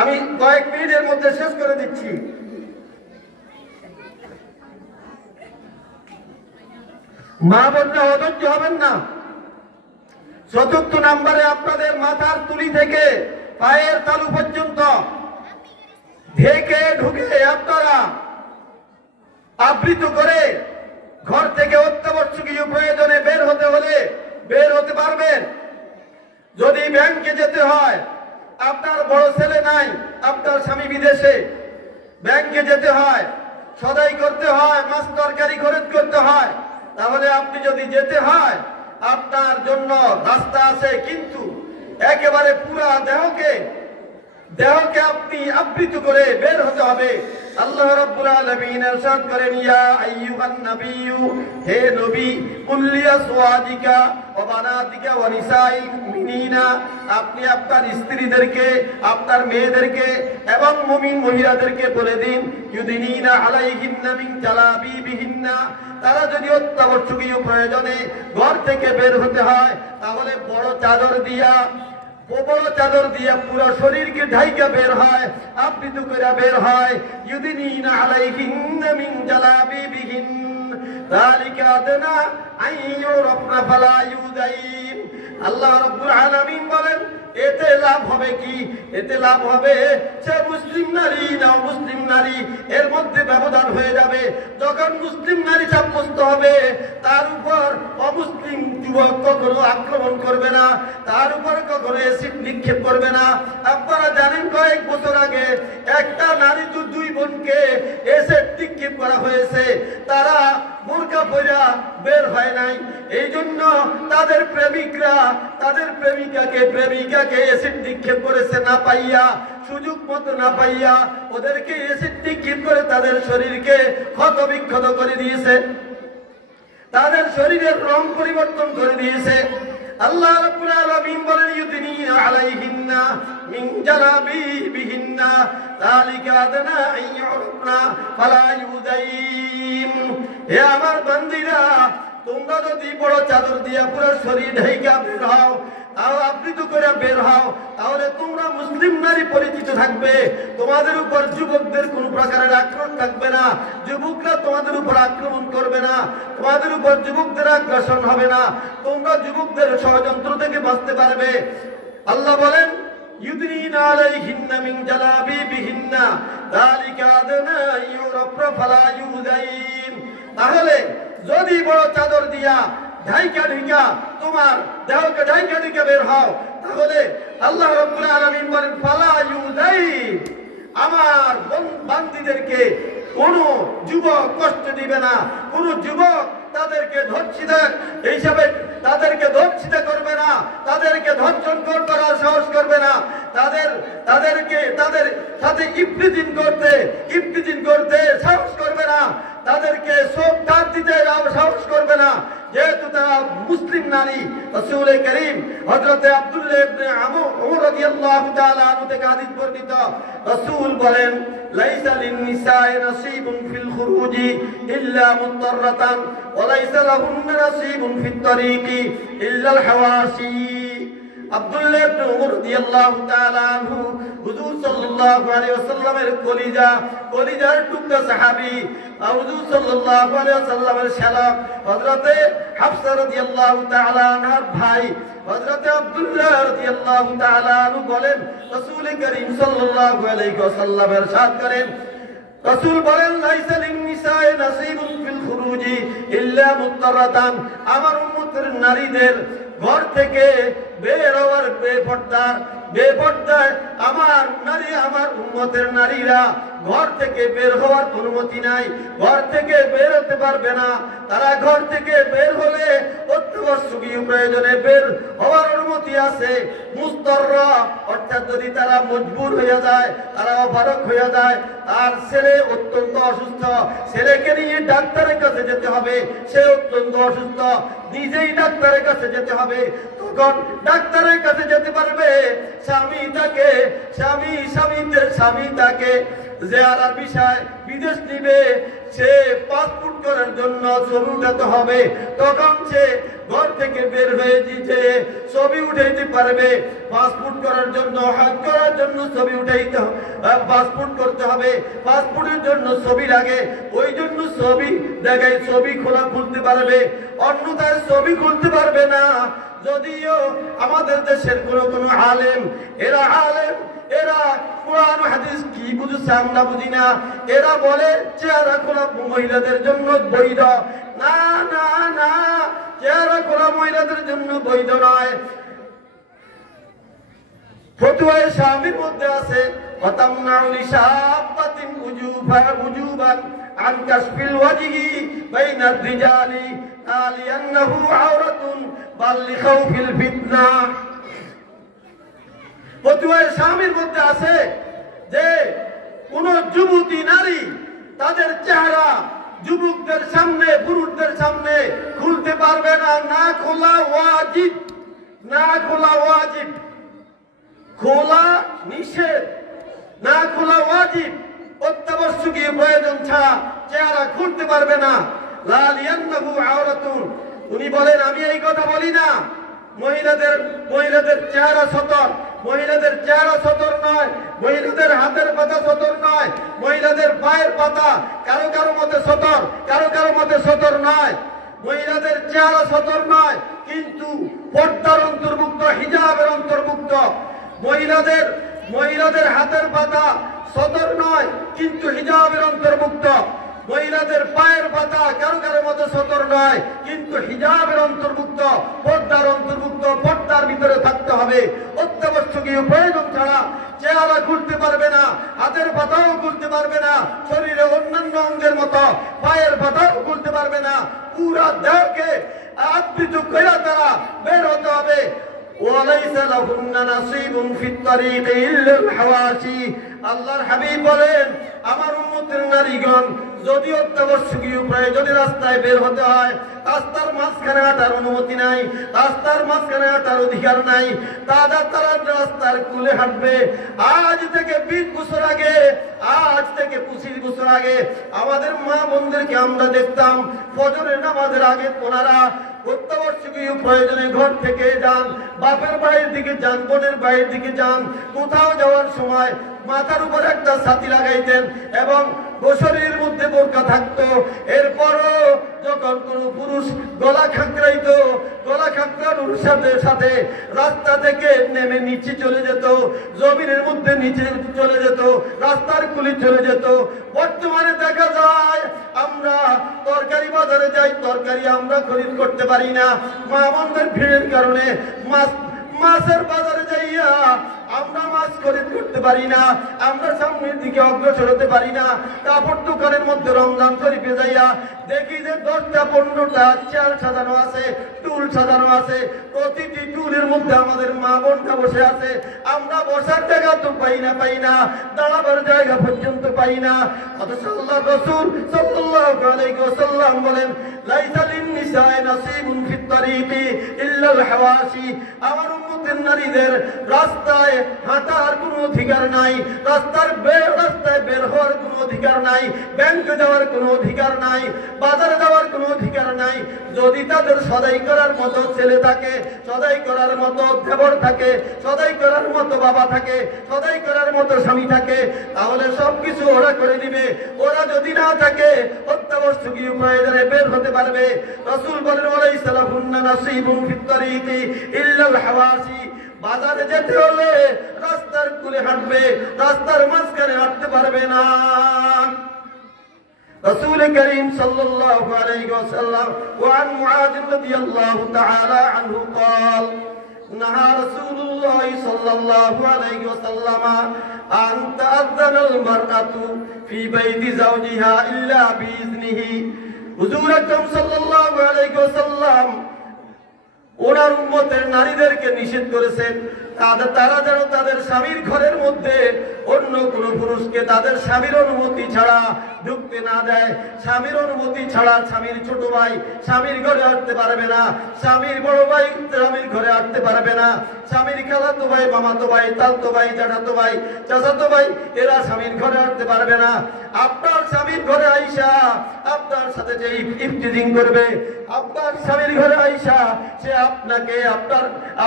আমি কয়েক মিনিটের মধ্যে শেষ করে দিচ্ছি। মা বোনরা অধৈর্য হবেন না। চতুর্থ নম্বরে আপনাদের মাথার তুলি থেকে পায়ের তালু পর্যন্ত ঢেকে ঢুকে আপনারা আবৃত করে ঘর থেকে অত্যাবশ্যকীয় প্রয়োজনে বের হতে হলে বের হতে পারবেন। যদি ব্যাংকে যেতে হয়, আপনার বড় ছেলে নাই, আপনার স্বামী বিদেশে, ব্যাংকে যেতে হয়, সদাই করতে হয়, মাছ তরকারি খরচ করতে হয়, তাহলে আপনি যদি যেতে হয় আপনার জন্য রাস্তা আছে, কিন্তু একেবারে পুরা দেহকে আপনি আবৃত করে বের হতে হবে। আল্লাহ রাব্বুল আলামিন ইরশাদ করেন, ইয়া আইয়ুহান নাবিয়্যু, হে নবী, কুল লিআজওয়াজিকা ওয়া বানাতিকা ওয়া নিসাইল মুমিনিনা, আপনি আপনার স্ত্রীদেরকে, আপনার মেয়েদেরকে এবং মুমিন মহিলাদেরকে বলে দিন, ইউদিনিনা আলাইহিন্না মিন জালাবিবিহিন্না, তারা যদি অত্যাবশ্যকীয় প্রয়োজনে ঘর থেকে বের হতে হয় তাহলে বড় চাদর দিয়া পুরো শরীরকে ঢাইকা বের হয়, আবৃত করে বের হয়। ইউদিনিনা আলাইহিন্না মিন জালাবিবিহিন যালিকা আদনা আইয়ুরাফনা ফালা ইউযাইন। আল্লাহ রাব্বুল আলামিন বলেন, এতে লাভ হবে কি? এতে লাভ হবে সে মুসলিম নারী না মুসলিম নারী, এর মধ্যে ব্যবধান হয়ে যাবে। যখন মুসলিম নারী সাব্যস্ত হবে তার উপর অমুসলিম যুবক কখনো আক্রমণ করবে না, তার উপর কখনো এসিড নিক্ষেপ করবে না। আপনারা জানেন কয়েক বছর আগে একটা নারী 2 বোনকে এসিড নিক্ষেপ করা হয়েছে, তারা বোরকা পরা বের হয় নাই। এই জন্য তাদের প্রেমিকরা তাদের প্রেমিকাকে এসিড নিক্ষেপ করেছে না পাইয়া, সুযোগ মতো না পাইয়া ওদেরকে এসিড নিক্ষেপ করে তাদের শরীরকে ক্ষত বিক্ষত করে দিয়েছে, তাদের শরীরের রং পরিবর্তন করে দিয়েছে। আল্লাহ রাব্বুল আলামিন বলেন, ইউদিনিনা আলাইহিন্না মিন জালাবিবিহিন্না যালিকা আদনা আইয়ুরাফনা ফালা ইউযাইন। হে আমার বান্দীরা, তোমরা যদি বড় চাদর দিয়া পুরো শরীর ঢাইকা বের হও, আবৃত করে বের হও, তাহলে তোমরা মুসলিম নারী পরিচিত থাকবে। তোমাদের উপর যুবকদের কোনো প্রকারের আক্রমণ থাকবে না, যুবকরা তোমাদের উপর আক্রমণ করবে না, তোমাদের উপর যুবকদের আগ্রাসন হবে না, তোমরা যুবকদের ষড়যন্ত্র থেকে বাঁচতে পারবে। আল্লাহ বলেন, ইউদিনিনা আলাইহিন্না মিন জালাবিবিহিন্না যালিকা আদনা আইয়ুরাফনা ফালা ইউযাইন। তাহলে যদি বড় চাদর দিয়া ঢাইকা তোমার দেহকে ঢাইকা বের হও, তাহলে আল্লাহ রাব্বুল আলামিন বলেন, ফালা ইউযাইন, আমার বান্দীদেরকে কোনো যুবক কষ্ট দিবে না, কোনো যুবক তাদেরকে ধর্ষিতা হিসাবে তাদেরকে ধর্ষিত করবে না, তাদেরকে ধর্ষণ করার সাহস করবে না, তাদেরকে তাদের সাথে ইফতিজিন করতে সাহস করবে না, তাদেরকে শোক দিতে সাহস করবে না। যেহেতু তারা মুসলিম নারী, রাসূল করিম হযরত আব্দুল্লাহ ইবনে আমর রাদিয়াল্লাহু তাআলা আনহু থেকে হাদিস বর্ণিত, রাসূল বলেন লাইসা লিন-নিসাই নাসিবুন ফিল খুরুজি ইল্লা মুত্তাররাতান ওয়া লাইসা লাহুন্না নাসিবুন ফিত তারিকি ইল্লা আল-হাওয়াসি। আব্দুল্লাহ ইবনে উমর রাদিয়াল্লাহু তাআলা আনহু হুজুর সাল্লাল্লাহু আলাইহি ওয়াসাল্লামের কলিজার টুকরা সাহাবী, হুজুর সাল্লাল্লাহু আলাইহি ওয়াসাল্লামের শালা হযরতে হাফসা রাদিয়াল্লাহু তাআলা আনহার ভাই হযরতে আব্দুল্লাহ রাদিয়াল্লাহু তাআলা আনহু বলেন, রাসূল করিম সাল্লাল্লাহু আলাইহি ওয়াসাল্লাম ইরশাদ করেন, রাসূল বলেন লাইসা লিন-নিসাই নাসিবুন ফিল খুরুজি ইল্লা মুত্তাররাতান, আমার উম্মতের নারীদের ঘর থেকে বের হওয়ার বেপর্দায় আমার নারী, আমার উম্মতের নারীরা ঘর থেকে বের হওয়ার অনুমতি নাই, ঘর থেকে বের হতে পারবে না। তারা ঘর থেকে বের হলে অত্যাবশ্যকীয় প্রয়োজনে বের হওয়ার অনুমতি আছে। মুস্তাররা অর্থাৎ যদি তারা মজবুর হয়ে যায়, তারা অপারগ হয়ে যায়, তার ছেলে অত্যন্ত অসুস্থ, ছেলেকে নিয়ে ডাক্তারের কাছে যেতে হবে, সে অত্যন্ত অসুস্থ, নিজেই ডাক্তারের কাছে যেতে হবে, তখন ডাক্তারের কাছে যেতে পারবে। স্বামী তাকে জিয়ারার বিষয় বিদেশ নিবে, সে পাসপোর্ট করার জন্য ছবি উঠাতে হবে, তখন সে ঘর থেকে বের হয়ে যে ছবি উঠাইতে পারবে। পাসপোর্ট করার জন্য, হজ করার জন্য ছবি উঠাইতে পাসপোর্ট করতে হবে, পাসপোর্টের জন্য ছবি লাগে, ওই জন্য ছবি দেখায় ছবি খুলতে পারবে, অন্যথায় ছবি খুলতে পারবে না। যদিও আমাদের দেশের কোনো আলেম, এরা কোরআন হাদিস কি বুঝছে আমরা বুঝি না, এরা বলে চেহারা খোলা মহিলাদের জন্য বৈধ। না না না, চেহারা খোলা মহিলাদের জন্য বৈধ নয়। ফতোয়ায়ে শামির মধ্যে আছে ওয়াতামনাউ লিশাবাতিন উজুবান আন কাশফিল ওয়াজহি বাইনা রিজালি আলিয়ান্নাহু আওরাতুন বাল লিখাউফিল ফিতনা। ফতোয়ায়ে শামির মধ্যে আছে যে কোন যুবতী নারী তাদের চেহারা যুবকদের সামনে, পুরুষদের সামনে খুলতে পারবে না। না খোলা ওয়াজিব, না খোলা ওয়াজিব, খোলা নিষেধ, না খোলা ওয়াজিব। অত্যাবশ্যকীয় প্রয়োজন ছাড়া চেহারা খুলতে পারবে না। লালিয়ান্নাহু আওরাতুন, উনি বলেন আমি এই কথা বলি না মহিলাদের চেহারা সতর, মহিলাদের চেহারা সতর নয়, মহিলাদের হাতের পাতা সতর নয়, মহিলাদের পায়ের পাতা কারো কারো মতে সতর, কারো কারো মতে সতর নয়, মহিলাদের চেহারা সতর নয়, কিন্তু পর্দার অন্তর্ভুক্ত, হিজাবের অন্তর্ভুক্ত। মহিলাদের হাতের পাতা সতর নয়, কিন্তু হিজাবের অন্তর্ভুক্ত। মহিলাদের পায়ের পাতা কারো কারো মতে সতর নয়, কিন্তু হিজাবের অন্তর্ভুক্ত, পর্দার অন্তর্ভুক্ত। পর্দার ভিতরে থাকতে হবে। অত্যাবশ্যকীয় প্রয়োজন ছাড়া চেহারা খুলতে পারবে না, হাতের পাতাও খুলতে পারবে না, শরীরে অন্যান্য অঙ্গের মতো পায়ের পাতাও খুলতে পারবে না। পুরা দেহকে আবৃত করে তারা বের হতে হবে। ওয়ালাইসা লাহুন্না নাসিবুন ফিত তারিকি ইল্লা আল-হাওয়াসি। আল্লাহর হাবিব বলেন আমার উম্মতের নারীগণ যদি অত্যাবশ্যকীয় প্রয়োজনে রাস্তায় বের হতে হয়, রাস্তার মাঝখানে হাঁটার অনুমতি নাই, রাস্তার মাঝখানে হাঁটার অধিকার নাই, তারা রাস্তার কুলে হাঁটবে। আজ থেকে 20 বছর আগে, আজ থেকে 25 বছর আগে আমাদের মা বোনদেরকে আমরা দেখতাম ফজরের নামাজের আগে ওনারা অত্যাবশ্যকীয় প্রয়োজনে ঘর থেকে যান, বাপের বাড়ির দিকে যান, বোনের বাড়ির দিকে যান, কোথাও যাওয়ার সময় মাথার উপর একটা ছাতি লাগাইতেন এবং শরীরের মধ্যে বোরকা থাকতো। এরপরও যখন কোন পুরুষ গলা খাঁকড়াইতো, গলা খাঁকড়ানোর সাথে সাথে রাস্তা থেকে নেমে নিচে চলে যেত, জমিনের মধ্যে নিচে চলে যেত, রাস্তার কুলি চলে যেত। বর্তমানে দেখা যায় আমরা তরকারি বাজারে যাই, তরকারি আমরা খরিদ করতে পারি না, মা বোনদের ভিড়ের কারণে। মাছের বাজারে যাইয়া আমরা মাছ খরিদ করতে পারি না, আমরা সামনের দিকে অগ্রসর হতে পারি না। কাপড় দোকানের মধ্যে রমজান শরীফে যাইয়া দেখি যে 10টা 15টা চেয়ার সাজানো আছে, টুল সাজানো আছে, প্রতিটি টুলের মধ্যে আমাদের মা বোনটা বসে আছে। আমরা বসার জায়গা তো পাই না, দাঁড়াবার জায়গা পর্যন্ত পাই না। অথচ আল্লাহর রাসূল সাল্লাল্লাহু আলাইহি ওয়াসাল্লাম বলেন, লাইসা লিন-নিসাই নাসিবুন ফিত তারিকি ইল্লা আল-হাওয়াশি। আমার উম্মতের নারীদের রাস্তায় হাঁটার কোনো অধিকার নাই, রাস্তায় বের হওয়ার কোনো অধিকার নাই, ব্যাংকে যাওয়ার কোনো অধিকার নাই, বাজারে যাওয়ার কোনো অধিকার নাই। যদি তাদের সদাই করার মতো ছেলে থাকে, সদাই করার মতো দেবর থাকে, সদাই করার মতো বাবা থাকে, সদাই করার মতো স্বামী থাকে, তাহলে সবকিছু ওরা করে দিবে। ওরা যদি না থাকে অত্যাবশ্যকীয় প্রয়োজনে বের হতে পারবে। রাসূল বলেন, ওয়ালাইসা লাহুন্না নাসিবুন ফিত তারিকি ইল্লা আল-হাওয়াশি। বাজারে যেতে হলে রাস্তার কুলে হাঁটবে, রাস্তার মাঝখানে হাঁটতে পারবে না। رسول كريم صلى الله عليه وسلم وعن معاذ رضي الله تعالى عنه قال نهى رسول الله صلى الله عليه وسلم أن تأذن المرأة في بيت زوجها إلا بإذنه। হুজুর আকরাম সাল্লাল্লাহু আলাইহি ওয়াসাল্লাম ওনার উম্মতের নারীদেরকে নিষেধ করেছেন তারা যেন তাদের স্বামীর ঘরের মধ্যে অন্য কোনো পুরুষকে তাদের স্বামীর অনুমতি ছাড়া ঢুকতে না দেয়। স্বামীর অনুমতি ছাড়া স্বামীর ছোট ভাই স্বামীর ঘরে আসতে পারবে না, স্বামীর বড় ভাই স্বামীর ঘরে আসতে পারবে না, স্বামীর খালাতো ভাই, মামাতো ভাই, তালতো ভাই, জ্যাঠাতো ভাই, চাচাতো ভাই এরা স্বামীর ঘরে আসতে পারবে না। আপনার স্বামীর ঘরে আইসা আপনার সাথে যে ইফতিজিং করবে, আপনার স্বামীর ঘরে আইসা সে আপনাকে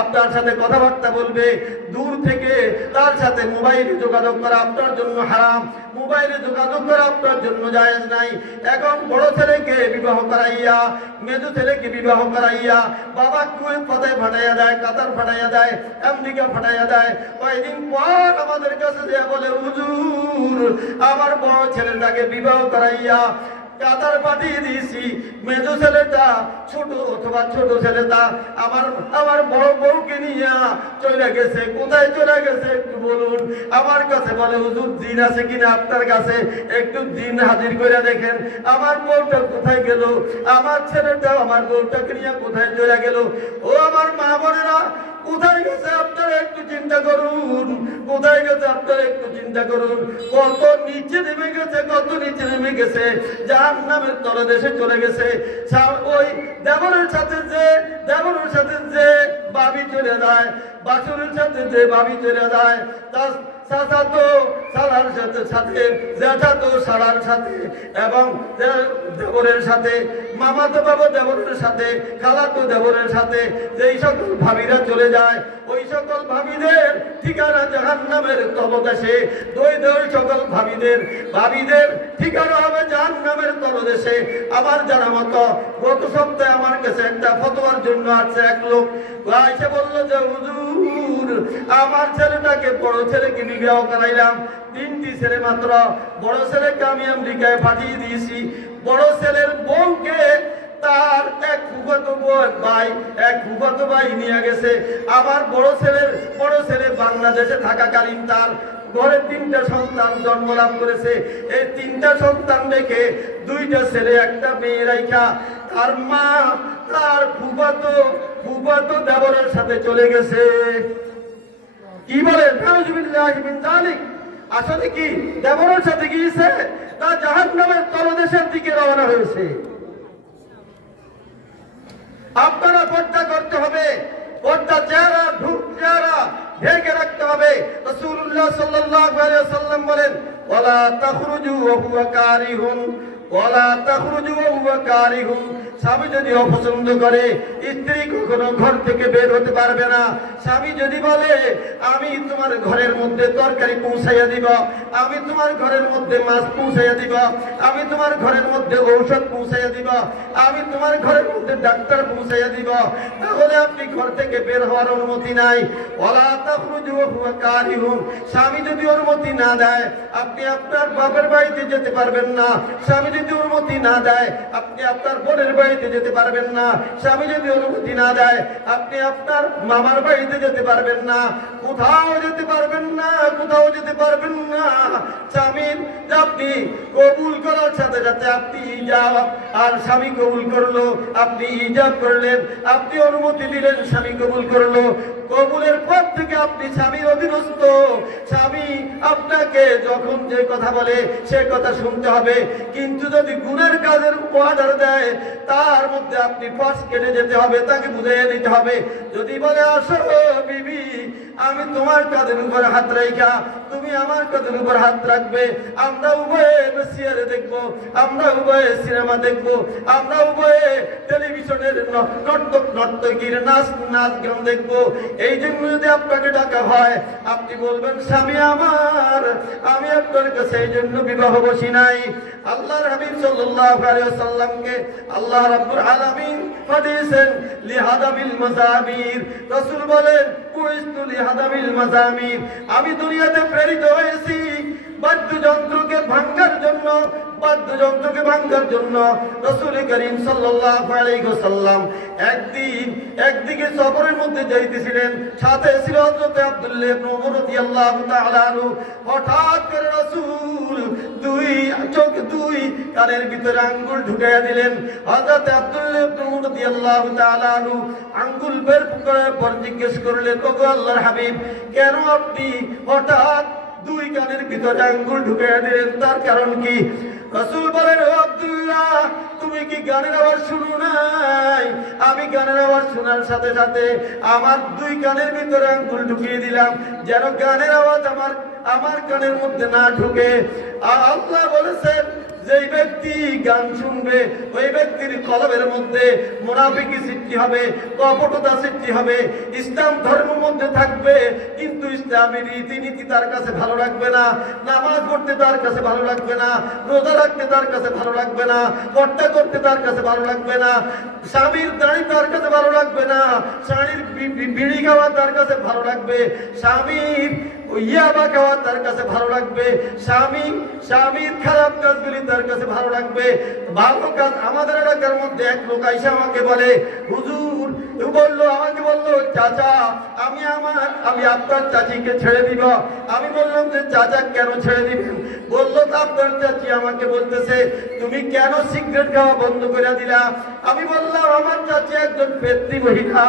আপনার সাথে কথাবার্তা বলবে, দূর থেকে তার সাথে মোবাইলে যোগাযোগ করা আপনার জন্য হারাম, মোবাইলে যোগাযোগ করা আপনার জন্য জায়েজ নাই। এখন বড় ছেলেকে বিবাহ করাইয়া মেজো ছেলেকে বিবাহ করাইয়া বাবা কুয়েত পাতায় ফাটাইয়া দেয়, কাতার ফাটাইয়া দেয়, আমেরিকা ফাটাইয়া দেয়। কয়েকদিন পর আমাদের কাছে যে বলে, হুজুর আমার বড় ছেলেটাকে বিবাহ করাইয়া কাতার পাঠিয়ে দিয়েছি, মেজো ছেলেটা ছোট অথবা ছোট ছেলেটা আমার বড় বউকে নিয়ে চলে গেছে। কোথায় চলে গেছে একটু বলুন। আমার কাছে বলে, হুজুর জিন আছে কিনা আপনার কাছে, একটু জিন হাজির করে দেখেন। আমার বউটা কোথায় গেল, আমার ছেলেটা আমার বউটাকে নিয়ে কোথায় চলে গেল। ও আমার মা বোনেরা, কোথায় গেছে আপনারা একটু চিন্তা করুন, কোথায় গেছে আপনারা একটু চিন্তা করুন। কত নিচে নেমে গেছে, কত নিচে নেমে গেছে, জাহান্নামের তলদেশে চলে গেছে। ওই দেবরের সাথে যে ভাবি চলে যায়, বাসুরের সাথে যে ভাবি চলে যায়, তার চাচা তো শালার সাথে, জ্যাঠা তো শালার সাথে, এবং দেবরের সাথে, মামা তো বাবা দেবরের সাথে, খালা তো দেবরের সাথে, যেই সকল ভাবিরা চলে যায়, ওই সকল ভাবিদের ঠিকানা জাহান্নামের তলদেশে। ওই সকল ভাবিদের ঠিকানা হবে জাহান্নামের তলদেশে। আমার জানা মতো গত সপ্তাহে আমার কাছে একটা ফতোয়ার জন্য আসছে এক লোক, এসে বললো যে হুজুর আমার ছেলেটাকে বড় ছেলেকে বিবাহ করাইলাম, 3টি ছেলে মাত্র, বড় ছেলেকে আমি আমেরিকায় পাঠিয়ে দিয়েছি। বড় ছেলের বউকে তার এক ফুফাতো ভাই নিয়ে গেছে। আমার বড় ছেলে বাংলাদেশে থাকাকালীন তার ঘরে 3টা সন্তান জন্মলাভ করেছে। এই 3টা সন্তান রেখে 2টা ছেলে একটা মেয়ে রাইখা তার মা তার ফুফাতো দেবরের সাথে চলে গেছে। কি বলে আসলে কি দেবরের সাথে গিয়েছে, তা জাহান্নামের তলদেশের দিকে রওনা হয়েছে। আপনারা পর্দা করতে হবে, পর্দা চেহারা ঢেকে রাখতে হবে। রাসূলুল্লাহ সাল্লাল্লাহু আলাইহি ওয়াসাল্লাম বলেন, ওয়ালা তাখরুজু ওয়া হুয়া কারিহুন, ওয়ালা তাখরুজু ওয়া হুয়া কারিহুন। স্বামী যদি অপছন্দ করে, স্ত্রী কখনো ঘর থেকে বের হতে পারবে না। স্বামী যদি বলে, আমি তোমার ঘরের মধ্যে তরকারি পৌঁছাইয়া দিব, আমি তোমার ঘরের মধ্যে মাছ পৌঁছাইয়া দিব, আমি তোমার ঘরের মধ্যে ঔষধ পৌঁছাইয়া দিব, আমি তোমার ঘরের মধ্যে ডাক্তার পৌঁছাইয়া দিব, তাহলে আপনি ঘর থেকে বের হওয়ার অনুমতি নাই। ওয়ালা তাখরুজু ওয়া হুয়া কারিহুন। স্বামী যদি অনুমতি না দেয়, আপনি আপনার বাপের বাড়িতে যেতে পারবেন না। স্বামী যদি অনুমতি না দেয় আপনি আপনার বোনের বাড়িতে যেতে পারবেন না। স্বামী যদি অনুমতি না দেয় আপনি আপনার মামার বাড়িতে যেতে পারবেন না, কোথাও যেতে পারবেন না, কোথাও যেতে পারবেন না। স্বামীর আপনি কবুল করার সাথে সাথে আপনি ইজাব, আর স্বামী কবুল করলো, আপনি ইজাব করলেন, আপনি অনুমতি দিলেন, স্বামী কবুল করলো। কবুলের পর থেকে আপনি স্বামীর অধীনস্থ। স্বামী আপনাকে যখন যে কথা বলে সে কথা শুনতে হবে। কিন্তু যদি গুনার কাজের অর্ডার দেয় তার মধ্যে আপনি পাশ কেটে যেতে হবে, তাকে বুঝিয়ে নিতে হবে। যদি বলে আসো বিবি আমি তোমার কাঁধের উপর হাত রাখা, তুমি আমার কাঁধের উপর হাত রাখবে, আমরা উভয়ে সিয়ারে দেখবো, আমরা উভয়ে সিনেমা দেখবো, আমরা উভয়ে টেলিভিশনের নর্তকীর নাচ গান দেখবো। এই জন্য যদি আপনাকে ডাকা হয় আপনি বলবেন স্বামী আমার, আমি আপনার কাছে এই জন্য বিবাহ বসি নাই। আল্লাহর হাবিব সাল্লাল্লাহু আলাইহি ওয়াসাল্লামকে আল্লাহ রাব্বুল আলামিন পাঠিয়েছেন লিহাদামিল মাযামির। রাসূল বলেন কুইস্তু লিহাদামিল মাযামির, আমি দুনিয়াতে প্রেরিত হয়েছি বাদ্যযন্ত্রকে ভাঙার জন্য, বাদ্যযন্ত্রকে ভাঙার জন্য। রাসূল করিম সাল্লাল্লাহু আলাইহি ওয়াসাল্লাম একদিকে সফরের মধ্যে যাইতেছিলেন, সাথে ছিল হযরত আব্দুল্লাহ ইবনে ওমর রাদিয়াল্লাহু তাআলা আনহু। হঠাৎ করে রাসূল দুই কানের ভিতরে আঙ্গুল ঢুকাইয়া দিলেন। হযরত আব্দুল্লাহ ইবনে ওমর রাদিয়াল্লাহু তাআলা আনহু আঙ্গুল বের করার পর জিজ্ঞেস করলেন, ওগো আল্লাহর হাবিব কেন আপনি হঠাৎ দুই কানের ভিতরে আঙ্গুল ঢুকাইয়া দিলেন, তার কারণ কি? রাসূল বলেন, ও আব্দুল্লাহ তুমি কি গানের আওয়াজ শুনো নাই? আমি গানের আওয়াজ শোনার সাথে সাথে আমার দুই কানের ভিতরে আঙ্গুল ঢুকিয়ে দিলাম যেন গানের আওয়াজ আমার কানের মধ্যে না ঢুকে। আল্লাহ বলেছেন যেই ব্যক্তি গান শুনবে ওই ব্যক্তির কলবের মধ্যে মুনাফিকি সৃষ্টি হবে, কপটতা সৃষ্টি হবে, ইসলাম ধর্মের মধ্যে থাকবে কিন্তু ইসলামের রীতিনীতি তার কাছে ভালো লাগবে না, নামাজ পড়তে তার কাছে ভালো লাগবে না, রোজা রাখতে তার কাছে ভালো লাগবে না, পর্দা করতে তার কাছে ভালো লাগবে না, স্বামীর দাড়ি তার কাছে ভালো লাগবে না, স্বামীর বিড়ি খাওয়া তার কাছে ভালো লাগবে, স্বামীর ইয়াবা খাওয়া তার কাছে ভালো লাগবে, স্বামীর খারাপ কাজগুলি তার কাছে ভালো লাগবে। ভালো কাজ আমাদের এলাকার মধ্যে এক লোক আইসা আমাকে বলে, হুজুর আমাকে বললো চাচা আমি আপনার চাচিকে ছেড়ে দিব। আমি বললাম যে চাচা কেন ছেড়ে দিবেন? বললো আপনার চাচি আমাকে বলতেছে তুমি কেন সিগারেট খাওয়া বন্ধ করে দিলা? আমি বললাম আমার চাচি একজন পেত্নী মহিলা,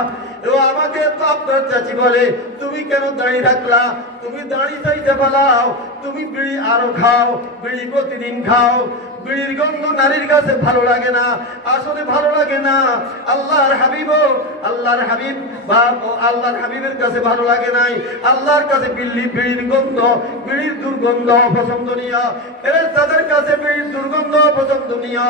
ও আমাকে তো আপনার চাচি বলে তুমি কেন দাড়ি রাখলা? তুমি দাড়ি চাইতে পালাও, তুমি বিড়ি আরো খাও, বিড়ি প্রতিদিন খাও, বিড়ির গন্ধ নারীর কাছে ভালো লাগে না, আসলে ভালো লাগে না। আল্লাহর হাবিবের কাছে ভালো লাগে নাই, আল্লাহর কাছে বিড়ির গন্ধ, বিড়ির দুর্গন্ধ অপছন্দনীয়, তাদের কাছে বিড়ির দুর্গন্ধ অপছন্দনীয়।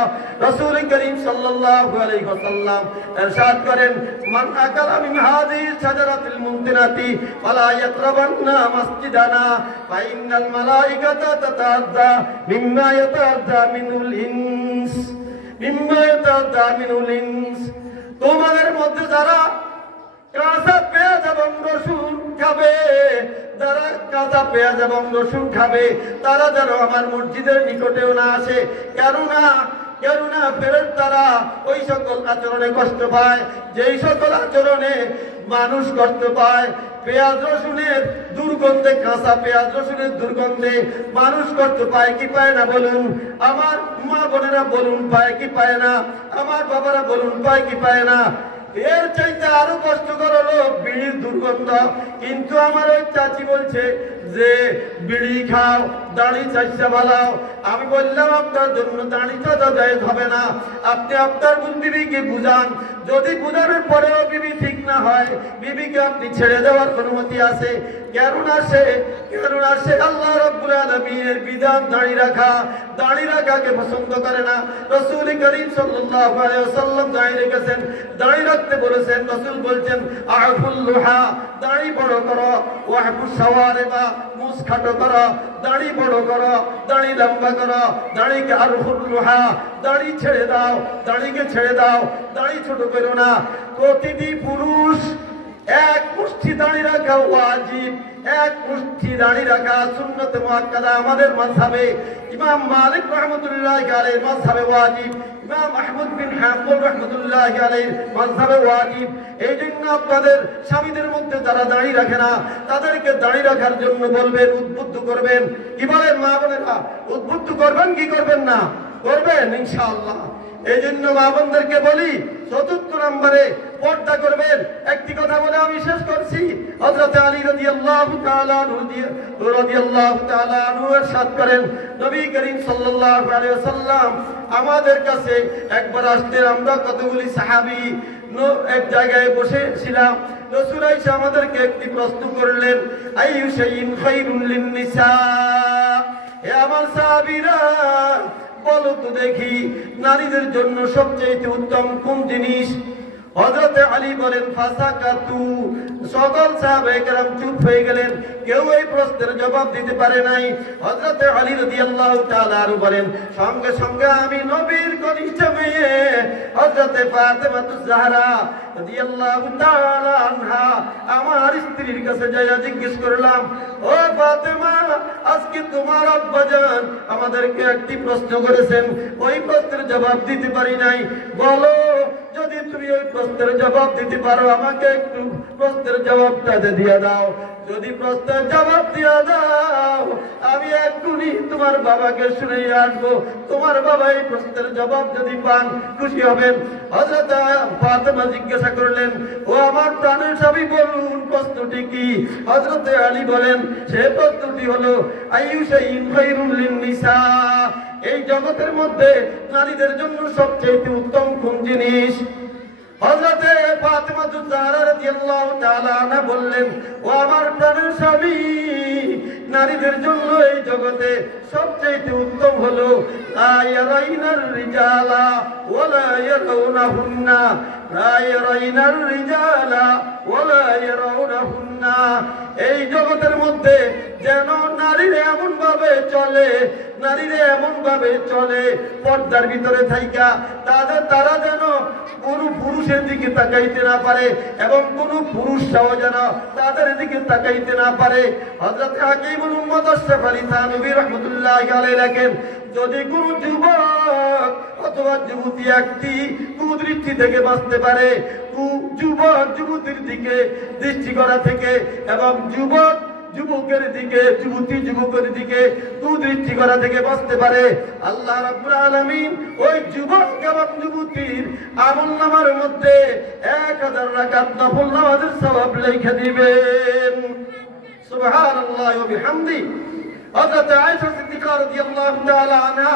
রাসূল করিম সাল্লাল্লাহু আলাইহি ওয়াসাল্লাম ইরশাদ করেন, মান আকালা মিন হাযিহি শাজারাতিল মুনতিরাতি ফালা ইয়াকরাবান্না মাসজিদানা ফা ইন্নাল মালাইকাতা তাতাআযা মিম্মা ইয়াতাআযা মিনুল ইনস। তোমাদের মধ্যে যারা কাঁচা পেঁয়াজ এবং রসুন খাবে, যারা কাঁচা পেঁয়াজ এবং রসুন খাবে তারা যেন আমার মসজিদের নিকটেও না আসে। কেননা ফেরেশতারা ওই সকল আচরণে কষ্ট পায় যেই সকল আচরণে মানুষ কষ্ট পায়। পেঁয়াজ রসুনের দুর্গন্ধে, কাঁচা পেঁয়াজ রসুনের দুর্গন্ধে মানুষ কষ্ট পায় কি পায় না বলুন? আমার মা বোনেরা বলুন পায় কি পায় না? আমার বাবারা বলুন পায় কি পায় না? এর চাইতে আরো কষ্টকর হলো বিড়ির দুর্গন্ধ। কিন্তু আমার ওই চাচি বলছে যে বিড়ি খাও, দাড়ি চাইছে ভালাও। আমি বললাম আপনার জন্য দাড়ি চাচা জায়েজ হবে না, আপনি আপনার বিবিকে বুঝান। যদি বুঝানোর পরেও বিবি ঠিক না হয়, বিবিকে আপনি ছেড়ে দেওয়ার অনুমতি আছে। কেননা সে আল্লাহ রাব্বুল আলামিনের বিধান দাড়ি রাখাকে পছন্দ করে না। রাসূল করিম সাল্লাল্লাহু আলাইহি ওয়াসাল্লাম দাড়ি রেখেছেন, দাড়ি রাখতে বলেছেন। রাসূল বলছেন আফুল লুহা, দাড়ি বড় করো, ওয়াহফুস শাওয়ারিবা, মুছ খাটো করো, দাড়ি বড় করো, দাড়ি লম্বা করো, দাড়িকে আরফুল লুহা, দাড়ি ছেড়ে দাও, দাড়িকে ছেড়ে দাও, দাড়ি ছোট করো না। প্রতিটি পুরুষ এক মুষ্টি দাঁড়িয়ে রাখা ওয়াজিব, এক মুষ্টি দাঁড়িয়ে রাখা সুন্নত মুআক্কাদা আমাদের মাযহাবে। ইমাম মালিক রাহমাতুল্লাহি আলাইহির মাযহাবে ওয়াজিব, ইমাম আহমদ বিন হাম্বল রাহমাতুল্লাহি আলাইহির মাযহাবে ওয়াজিব। এই জন্য আপনাদের স্বামীদের মধ্যে যারা দাঁড়িয়ে রাখে না তাদেরকে দাঁড়িয়ে রাখার জন্য বলবেন, উদ্বুদ্ধ করবেন। কি বলেন মা বোনেরা? উদ্বুদ্ধ করবেন কি করবেন না? করবেন ইনশাআল্লাহ। এই জন্য মা বোনদেরকে বলি, চতুর্থ নম্বরে পর্দা করবেন। একটি কথা বলে আমি শেষ করছি। হযরত আলী রাদিয়াল্লাহু তাআলা আনহু ইরশাদ করেন, নবী করিম সাল্লাল্লাহু আলাইহি ওয়াসাল্লাম আমাদের কাছে একবার আসলেন। আমরা কতগুলি সাহাবী এক জায়গায় বসেছিলাম। রাসূল এসে আমাদেরকে একটি প্রশ্ন করলেন, আইয়ু শাইইন খায়রুল লিন-নিসা, হে আমার সাহাবীরা বলো তো দেখি নারীদের জন্য সবচেয়ে উত্তম কোন জিনিস? হযরত আলী বলেন ফাসাকাতু। সকল সাহাবায়ে কেরাম চুপ হয়ে গেলেন, কেউ এই প্রশ্নের জবাব দিতে পারে নাই। হযরত আলী রাদিয়াল্লাহু তাআলা আনহু বলেন, সঙ্গে সঙ্গে আমি নবীর কনিষ্ঠ মেয়ে হযরত ফাতেমাতুজ জাহরা রাদিয়াল্লাহু তাআলা আনহা আমার স্ত্রীর কাছে যাইয়া জিজ্ঞেস করলাম, ও ফাতেমা, আজকে তোমার আব্বাজান আমাদেরকে একটি প্রশ্ন করেছেন, ওই প্রশ্নের জবাব দিতে পারি নাই। বলো, যদি তুমি ওই প্রশ্নের জবাব দিতে পারো আমাকে একটু প্রশ্নের জবাবটা দিয়ে দাও। যদি প্রশ্নের জবাব দিয়ে দাও আমি এক্ষুনি তোমার বাবাকে শুনিয়ে আসবো। তোমার বাবা এই প্রশ্নের জবাব যদি পান খুশি হবেন। হযরত ফাতেমা জিজ্ঞাসা করলেন, ও আমার প্রাণের স্বামী, বলুন প্রশ্নটি কি? হযরত আলী বলেন, সেই প্রশ্নটি হলো আইয়ু শাইইন খায়রুল লিন-নিসা, এই জগতের মধ্যে নারীদের জন্য সবচেয়ে উত্তম কোন জিনিস? হযরত ফাতেমাতুজ জাহরা রাদিয়াল্লাহু তাআলা আনহা বললেন, ও আমার প্রাণের স্বামী, নারীদের জন্য এই জগতে সবচেয়ে উত্তম হলো লা ইয়ারাইনার রিজালা ওয়ালা ইয়ারাউনাহুন্না, লা ইয়ারাইনার রিজালা ওয়ালা ইয়ারাউনাহুন্না। এই জগতের মধ্যে যেন নারীরা এমন ভাবে চলে, নারীরা এমন ভাবে চলে পর্দার ভিতরে থাইকা তারা যেন কোনো পুরুষের দিকে তাকাইতে না পারে এবং কোনো পুরুষরাও যেন তাদের দিকে তাকাইতে না পারে। হযরত হাকিমুল উম্মাত আশরাফ আলী থানভী রাহমাতুল্লাহি আলাইহি লেখেন, যদি কোনো যুবক অথবা যুবতী একটি কুদৃষ্টি থেকে বাঁচতে পারে, যুবক যুবতীর দিকে দৃষ্টি করা থেকে এবং যুবক যুবকের দিকে, যুবতী যুবকের দিকে কুদৃষ্টি করা থেকে বাঁচতে পারে, আল্লাহ রাব্বুল আলামিন ওই যুবক এবং যুবতীর আমলনামার মধ্যে 1000 রাকাত নফল নামাজের সওয়াব লিখে দিবেন। সুবহানাল্লাহ ওয়া বিহামদি। হযরত আয়েশা সিদ্দিকা রাদিয়াল্লাহু তাআলা আনহা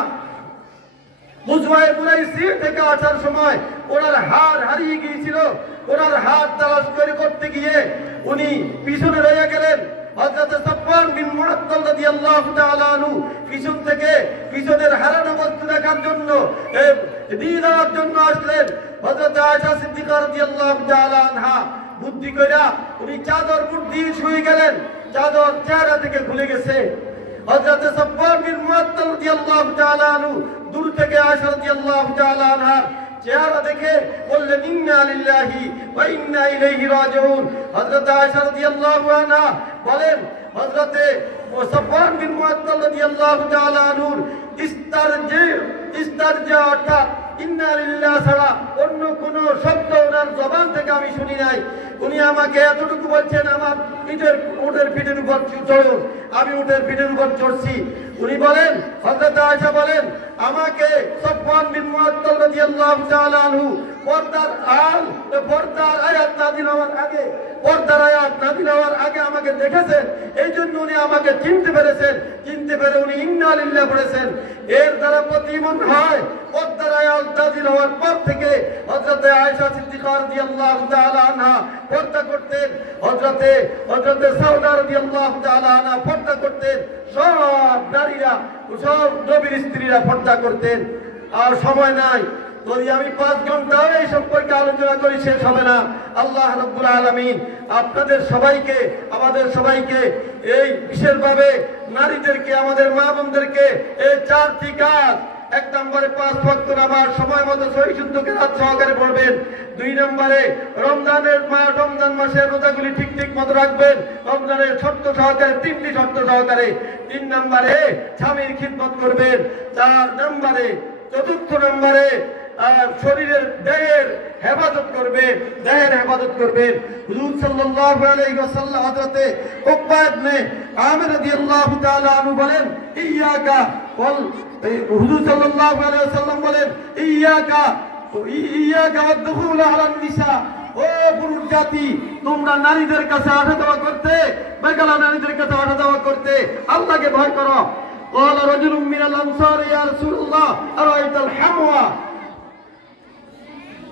গুজওয়ায়ে কুরাইশি থেকে আসার সময় ওনার হার হারিয়ে গিয়েছিল। ওনার হার তালাশ করতে গিয়ে উনি পিছনে রয়ে গেলেন। হযরত সাফওয়ান বিন মুআত্তাল রাদিয়াল্লাহু তাআলা আনহু পিছন থেকে পিছনের হারানো বস্তু দেখার জন্য দিয়ে দেওয়ার জন্য আসলেন। হযরত আয়েশা সিদ্দিকা রাদিয়াল্লাহু তাআলা আনহা বুদ্ধি কইরা উনি চাদর মুঠ দিয়ে শুয়ে গেলেন। চাদর চেহারা থেকে খুলে গেছে। হযরত সাফওয়ান বিন মুআত্তাল রাদিয়াল্লাহু তাআলা আনহু দূর থেকে আয়েশা রাদিয়াল্লাহু তাআলা আনহা চেহারা দেখে বললেন, ইন্না লিল্লাহি ওয়া ইন্না ইলাইহি রাজিউন। হযরত আয়েশা রাদিয়াল্লাহু আনহা বলেন, হযরত সাফওয়ান বিন মুআত্তাল রাদিয়াল্লাহু তাআলা আনহুর ইস্তারজা অর্থাৎ ইন্না লিল্লাহ ছাড়া অন্য কোন শব্দ ওনার জবান থেকে আমি শুনি নাই। উনি আমাকে এতটুকু বলছেন, আমার উটের পিঠের উপর চড়ুন। আমি উটের পিঠের উপর চড়ছি। উনি বলেন, হযরত আয়েশা বলেন, আমাকে সাফওয়ান বিন মুআত্তাল রাদিয়াল্লাহু তাআলা আনহু পর্দার আয়াত নাযিল হওয়ার আগে আমাকে দেখেছেন। এই জন্য উনি আমাকে চিনতে পেরেছেন। চিনতে পেরে উনি ইন্না লিল্লাহ পড়েছেন। এর দ্বারা প্রতিমন হয় পর্দার আয়াত নাযিল হওয়ার পর থেকে হযরত আয়েশা সিদ্দিকা রাদিয়াল্লাহু তাআলা আনহা পর্দা করতেন। হযরত সাউদা রাদিয়াল্লাহু তাআলা আনহা পর্দা করতেন। সব নারীরা, সব নবীর স্ত্রীরা পর্দা করতেন। আর সময় নাই, যদি আমি 5 ঘন্টা এই সম্পর্কে আলোচনা করি শেষ হবে না। আল্লাহ রাব্বুল আলামিন আপনাদের সবাইকে, আমাদের সবাইকে, এই বিশেষভাবে নারীদেরকে, আমাদের মা বোনদেরকে এই 4টি কাজ এক নম্বরে 5 ওয়াক্ত নামাজ সময় মতো সহি শুদ্ধ কেরাত সহকারে পড়বেন। 2 নম্বরে রমজান মাসের রোজাগুলি ঠিক মতো রাখবেন, রমজানের শর্ত সহকারে, 3টি শর্ত সহকারে। 3 নম্বরে স্বামীর খিদমত করবেন। 4 নম্বরে, 4র্থ নম্বরে শরীরের দেহের হেফাজত করবেন। হুজুর সাল্লাল্লাহু আলাইহি ওয়াসাল্লাম হযরতে উকবা ইবনে আমির রাদিয়াল্লাহু তাআলা আনহু বলেন, ইয়াকা ওয়াল, হুজুর সাল্লাল্লাহু আলাইহি ওয়াসাল্লাম বলেন, ইয়াকা ওয়াদ-দুখুল আলান নিসা, ও পুরুষ জাতি, তোমরা নারীদের কাছে আসা যাওয়া করতে, বেগালা নারীদের কাছে আসা যাওয়া করতে আল্লাহকে ভয় করো। ক্বালা রাজুলুম মিনাল আনসার ইয়া রাসূলুল্লাহ আরাইতাল হামওয়া,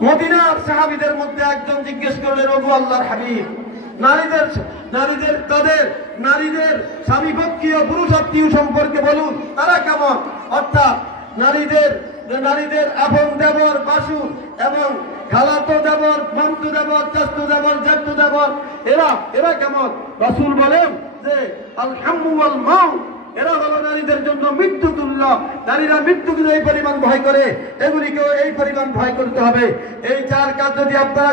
মদিনার সাহাবীদের মধ্যে একজন জিজ্ঞেস করলেন, ওগো আল্লাহর হাবিব, নারীদের স্বামীপক্ষীয় পুরুষাত্মীয় সম্পর্কে বলুন, তারা কেমন? অর্থাৎ নারীদের আপন দেবর, বাসুর এবং খালাতো দেবর, মামতো দেবর, চাচতো দেবর, জ্যাঠতো দেবর, এরা কেমন? রাসূল বলেন যে আল হাম্মু ওয়াল মাউত, এরা হলো নারীদের জন্য মৃত্যু তুল্য। নারীরা মৃত্যুকে এই পরিমাণ ভয় করে, এগুলিকেও এই পরিমাণ ভয় করতে হবে। এই 4 কাজ যদি আপনারা